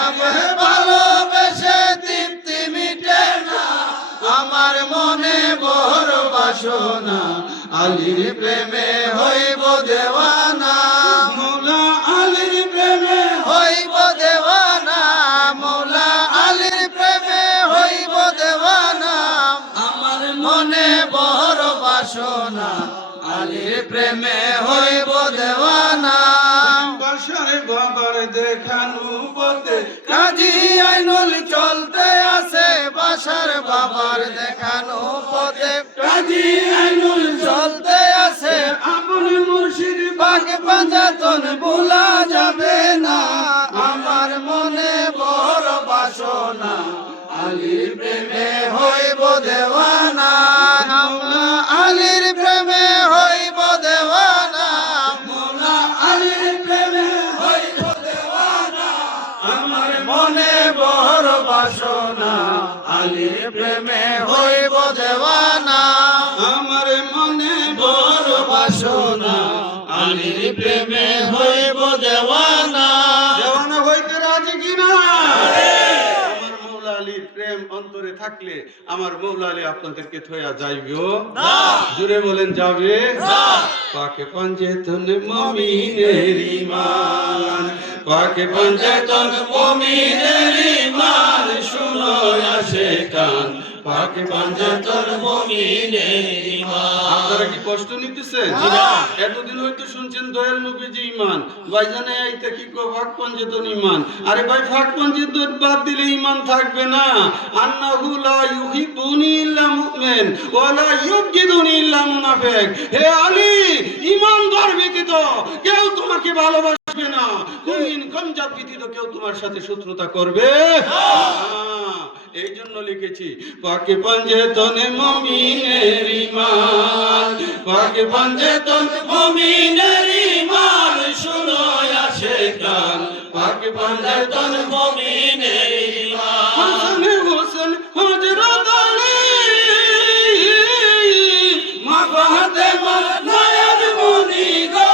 আমার ভালোবেসে তৃপ্তি মিটে না আমার মনে বড় বাসনা আলীর প্রেমে হইব দেওয়ানা মৌলা আলীর প্রেমে হইব দেওয়ানা মৌলা আলীর প্রেমে হইব দেওয়ানা আমার মনে বড় বাসনা আলীর প্রেমে হইব দেওয়ানা বাসারে বাবার দেখানো পথে কাজী আইনুল চলতে আছে বাসার বাবার দেখানো পথে কাজী আইনুল চলতে আছে আপন মুর্শিদ পাক পাঞ্জাতন ভোলা যাবে না আমার মনে বড় বাসনা আলীর প্রেমে হইব দেওয়ানা আমরা আলীর প্রেমে হইব দেওয়ানা মোলা আলীর প্রেমে হইব দেওয়ানা আমার মনে বড় বাসনা আলীর প্রেমে হইব দেওয়ানা আমার মনে বড় বাসনা আলীর প্রেমে হইব দেওয়ানা দেওয়ানা হইতে রাজি কিনা আমার মৌলা আলীর প্রেম অন্তরে থাকলে আমার মৌলা আলী আপনাদেরকে থইয়া যাইবেও না জুড়ে বলেন যাবে না পাকে পাঞ্জাতন মুমিনের ঈমান পাকে পাঞ্জাতন মুমিনের ঈমান শুনো আসে কান পাকে পাঞ্জাতন মুমিনের ঈমান আপনারা কি কষ্ট নিতেছেন এতদিন হয়তো শুনছেন দয়াল নবীজি ঈমান ভাইজানে এইটা কি কো ফাক পাঞ্জাতন ঈমান আরে ভাই ফাক পাঞ্জাতন বাদ দিলে ঈমান থাকবে না আন্নাহু লা ইউহিবুনি ইল্লা মুমিন ওয়া লা ইউবগিদুনি ইল্লা মুনাফিক হে আলী ঈমানদার ব্যতীত কেউ তোমাকে ভালোবাসবে না মুমিন কমজাত ব্যতীত কেউ তোমার সাথে শত্রুতা করবে না এই জন্য লিখেছি পাকে পাঞ্জাতনে মুমিনের ঈমান পাকে পাঞ্জাতন মুমিনের ঈমান শুনো আসে কান পাকে পাঞ্জাতন মুমিনের ঈমান হাসান হোসেন হযরত আলী মা ফাতেমা নয়ন মনি গো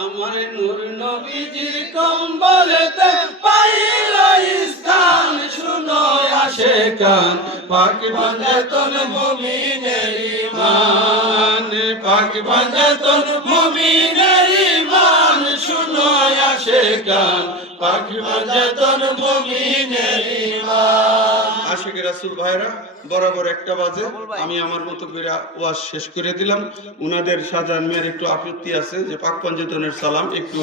আমার নূর নবীজির কম্বলেতে পাইল স্থান শুনো আসে কান পাকে পাঞ্জাতন মুমিনের ঈমান পাকে পাঞ্জাতন মুমিনের ঈমান শুনো আসে কান পাকে পাঞ্জাতন মুমিনের ঈমান আশিক রাসূল ভাইরা বরাবর একটা বাজে আমি আমার মতো করে ওয়াজ শেষ করে দিলাম উনাদের শাহজাহান মিয়ার একটু আপত্তি আছে যে পাক পাঞ্জাতনের সালাম একটু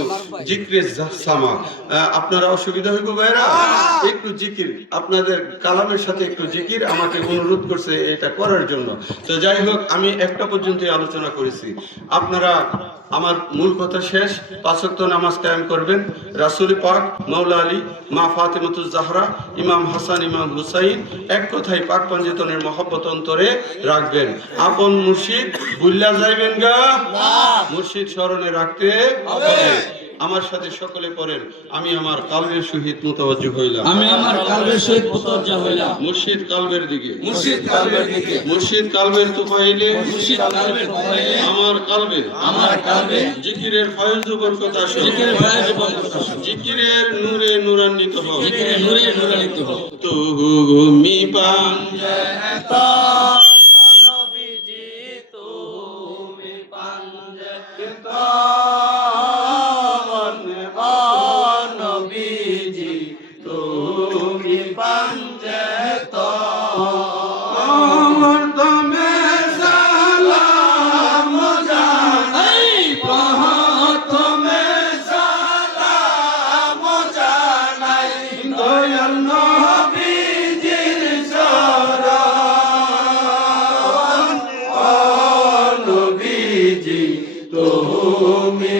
জিক্রে সামা আপনারা অসুবিধা হইব ভাইরা একটু জিকির আপনাদের কালামের সাথে একটু জিকির আমাকে অনুরোধ করছে এটা করার জন্য তো যাই হোক আমি একটা পর্যন্তই আলোচনা করেছি আপনারা আমার মূল কথা শেষ 5 ওয়াক্ত নামাজ কায়েম করবেন রাসূল পাক মাওলা আলী মা ফাতেমাতুজ জাহরা ইমাম হাসান ইমাম হুসাইন এক কথায় পাক পাঞ্জাতনের মহব্বত অন্তরে রাখবেন আপন মুর্শিদ ভুল্লা যাইবেন গা না মুর্শিদ স্মরণে রাখতে হবে আমার সাথে সকলে পড়েন আমি আমার কালবের সহিত মুতাওয়াজ্জু হইলাম আমি আমার কালবের সহিত মুতাওয়াজ্জু হইলাম মুর্শিদ কালবের দিকে মুর্শিদ কালবের দিকে মুর্শিদ কালবের তুফাইলে মুর্শিদ কালবের তুফাইলে আমার কালবে জিকিরের ফয়েজ বরকত আসো জিকিরের ফয়েজ বরকত আসো জিকিরের নূরে নূরান্বিত হও জিকিরের নূরে নূরান্বিত হও তুমি পাঞ্জাতন নবীজি তুমি পাঞ্জাতন নবীজি তুমি পাঞ্জাতন আমার দমে সালাম জানাই প্রথমে সালাম জানাই দয়াল নবীজির চরণ ও নবীজি তুমি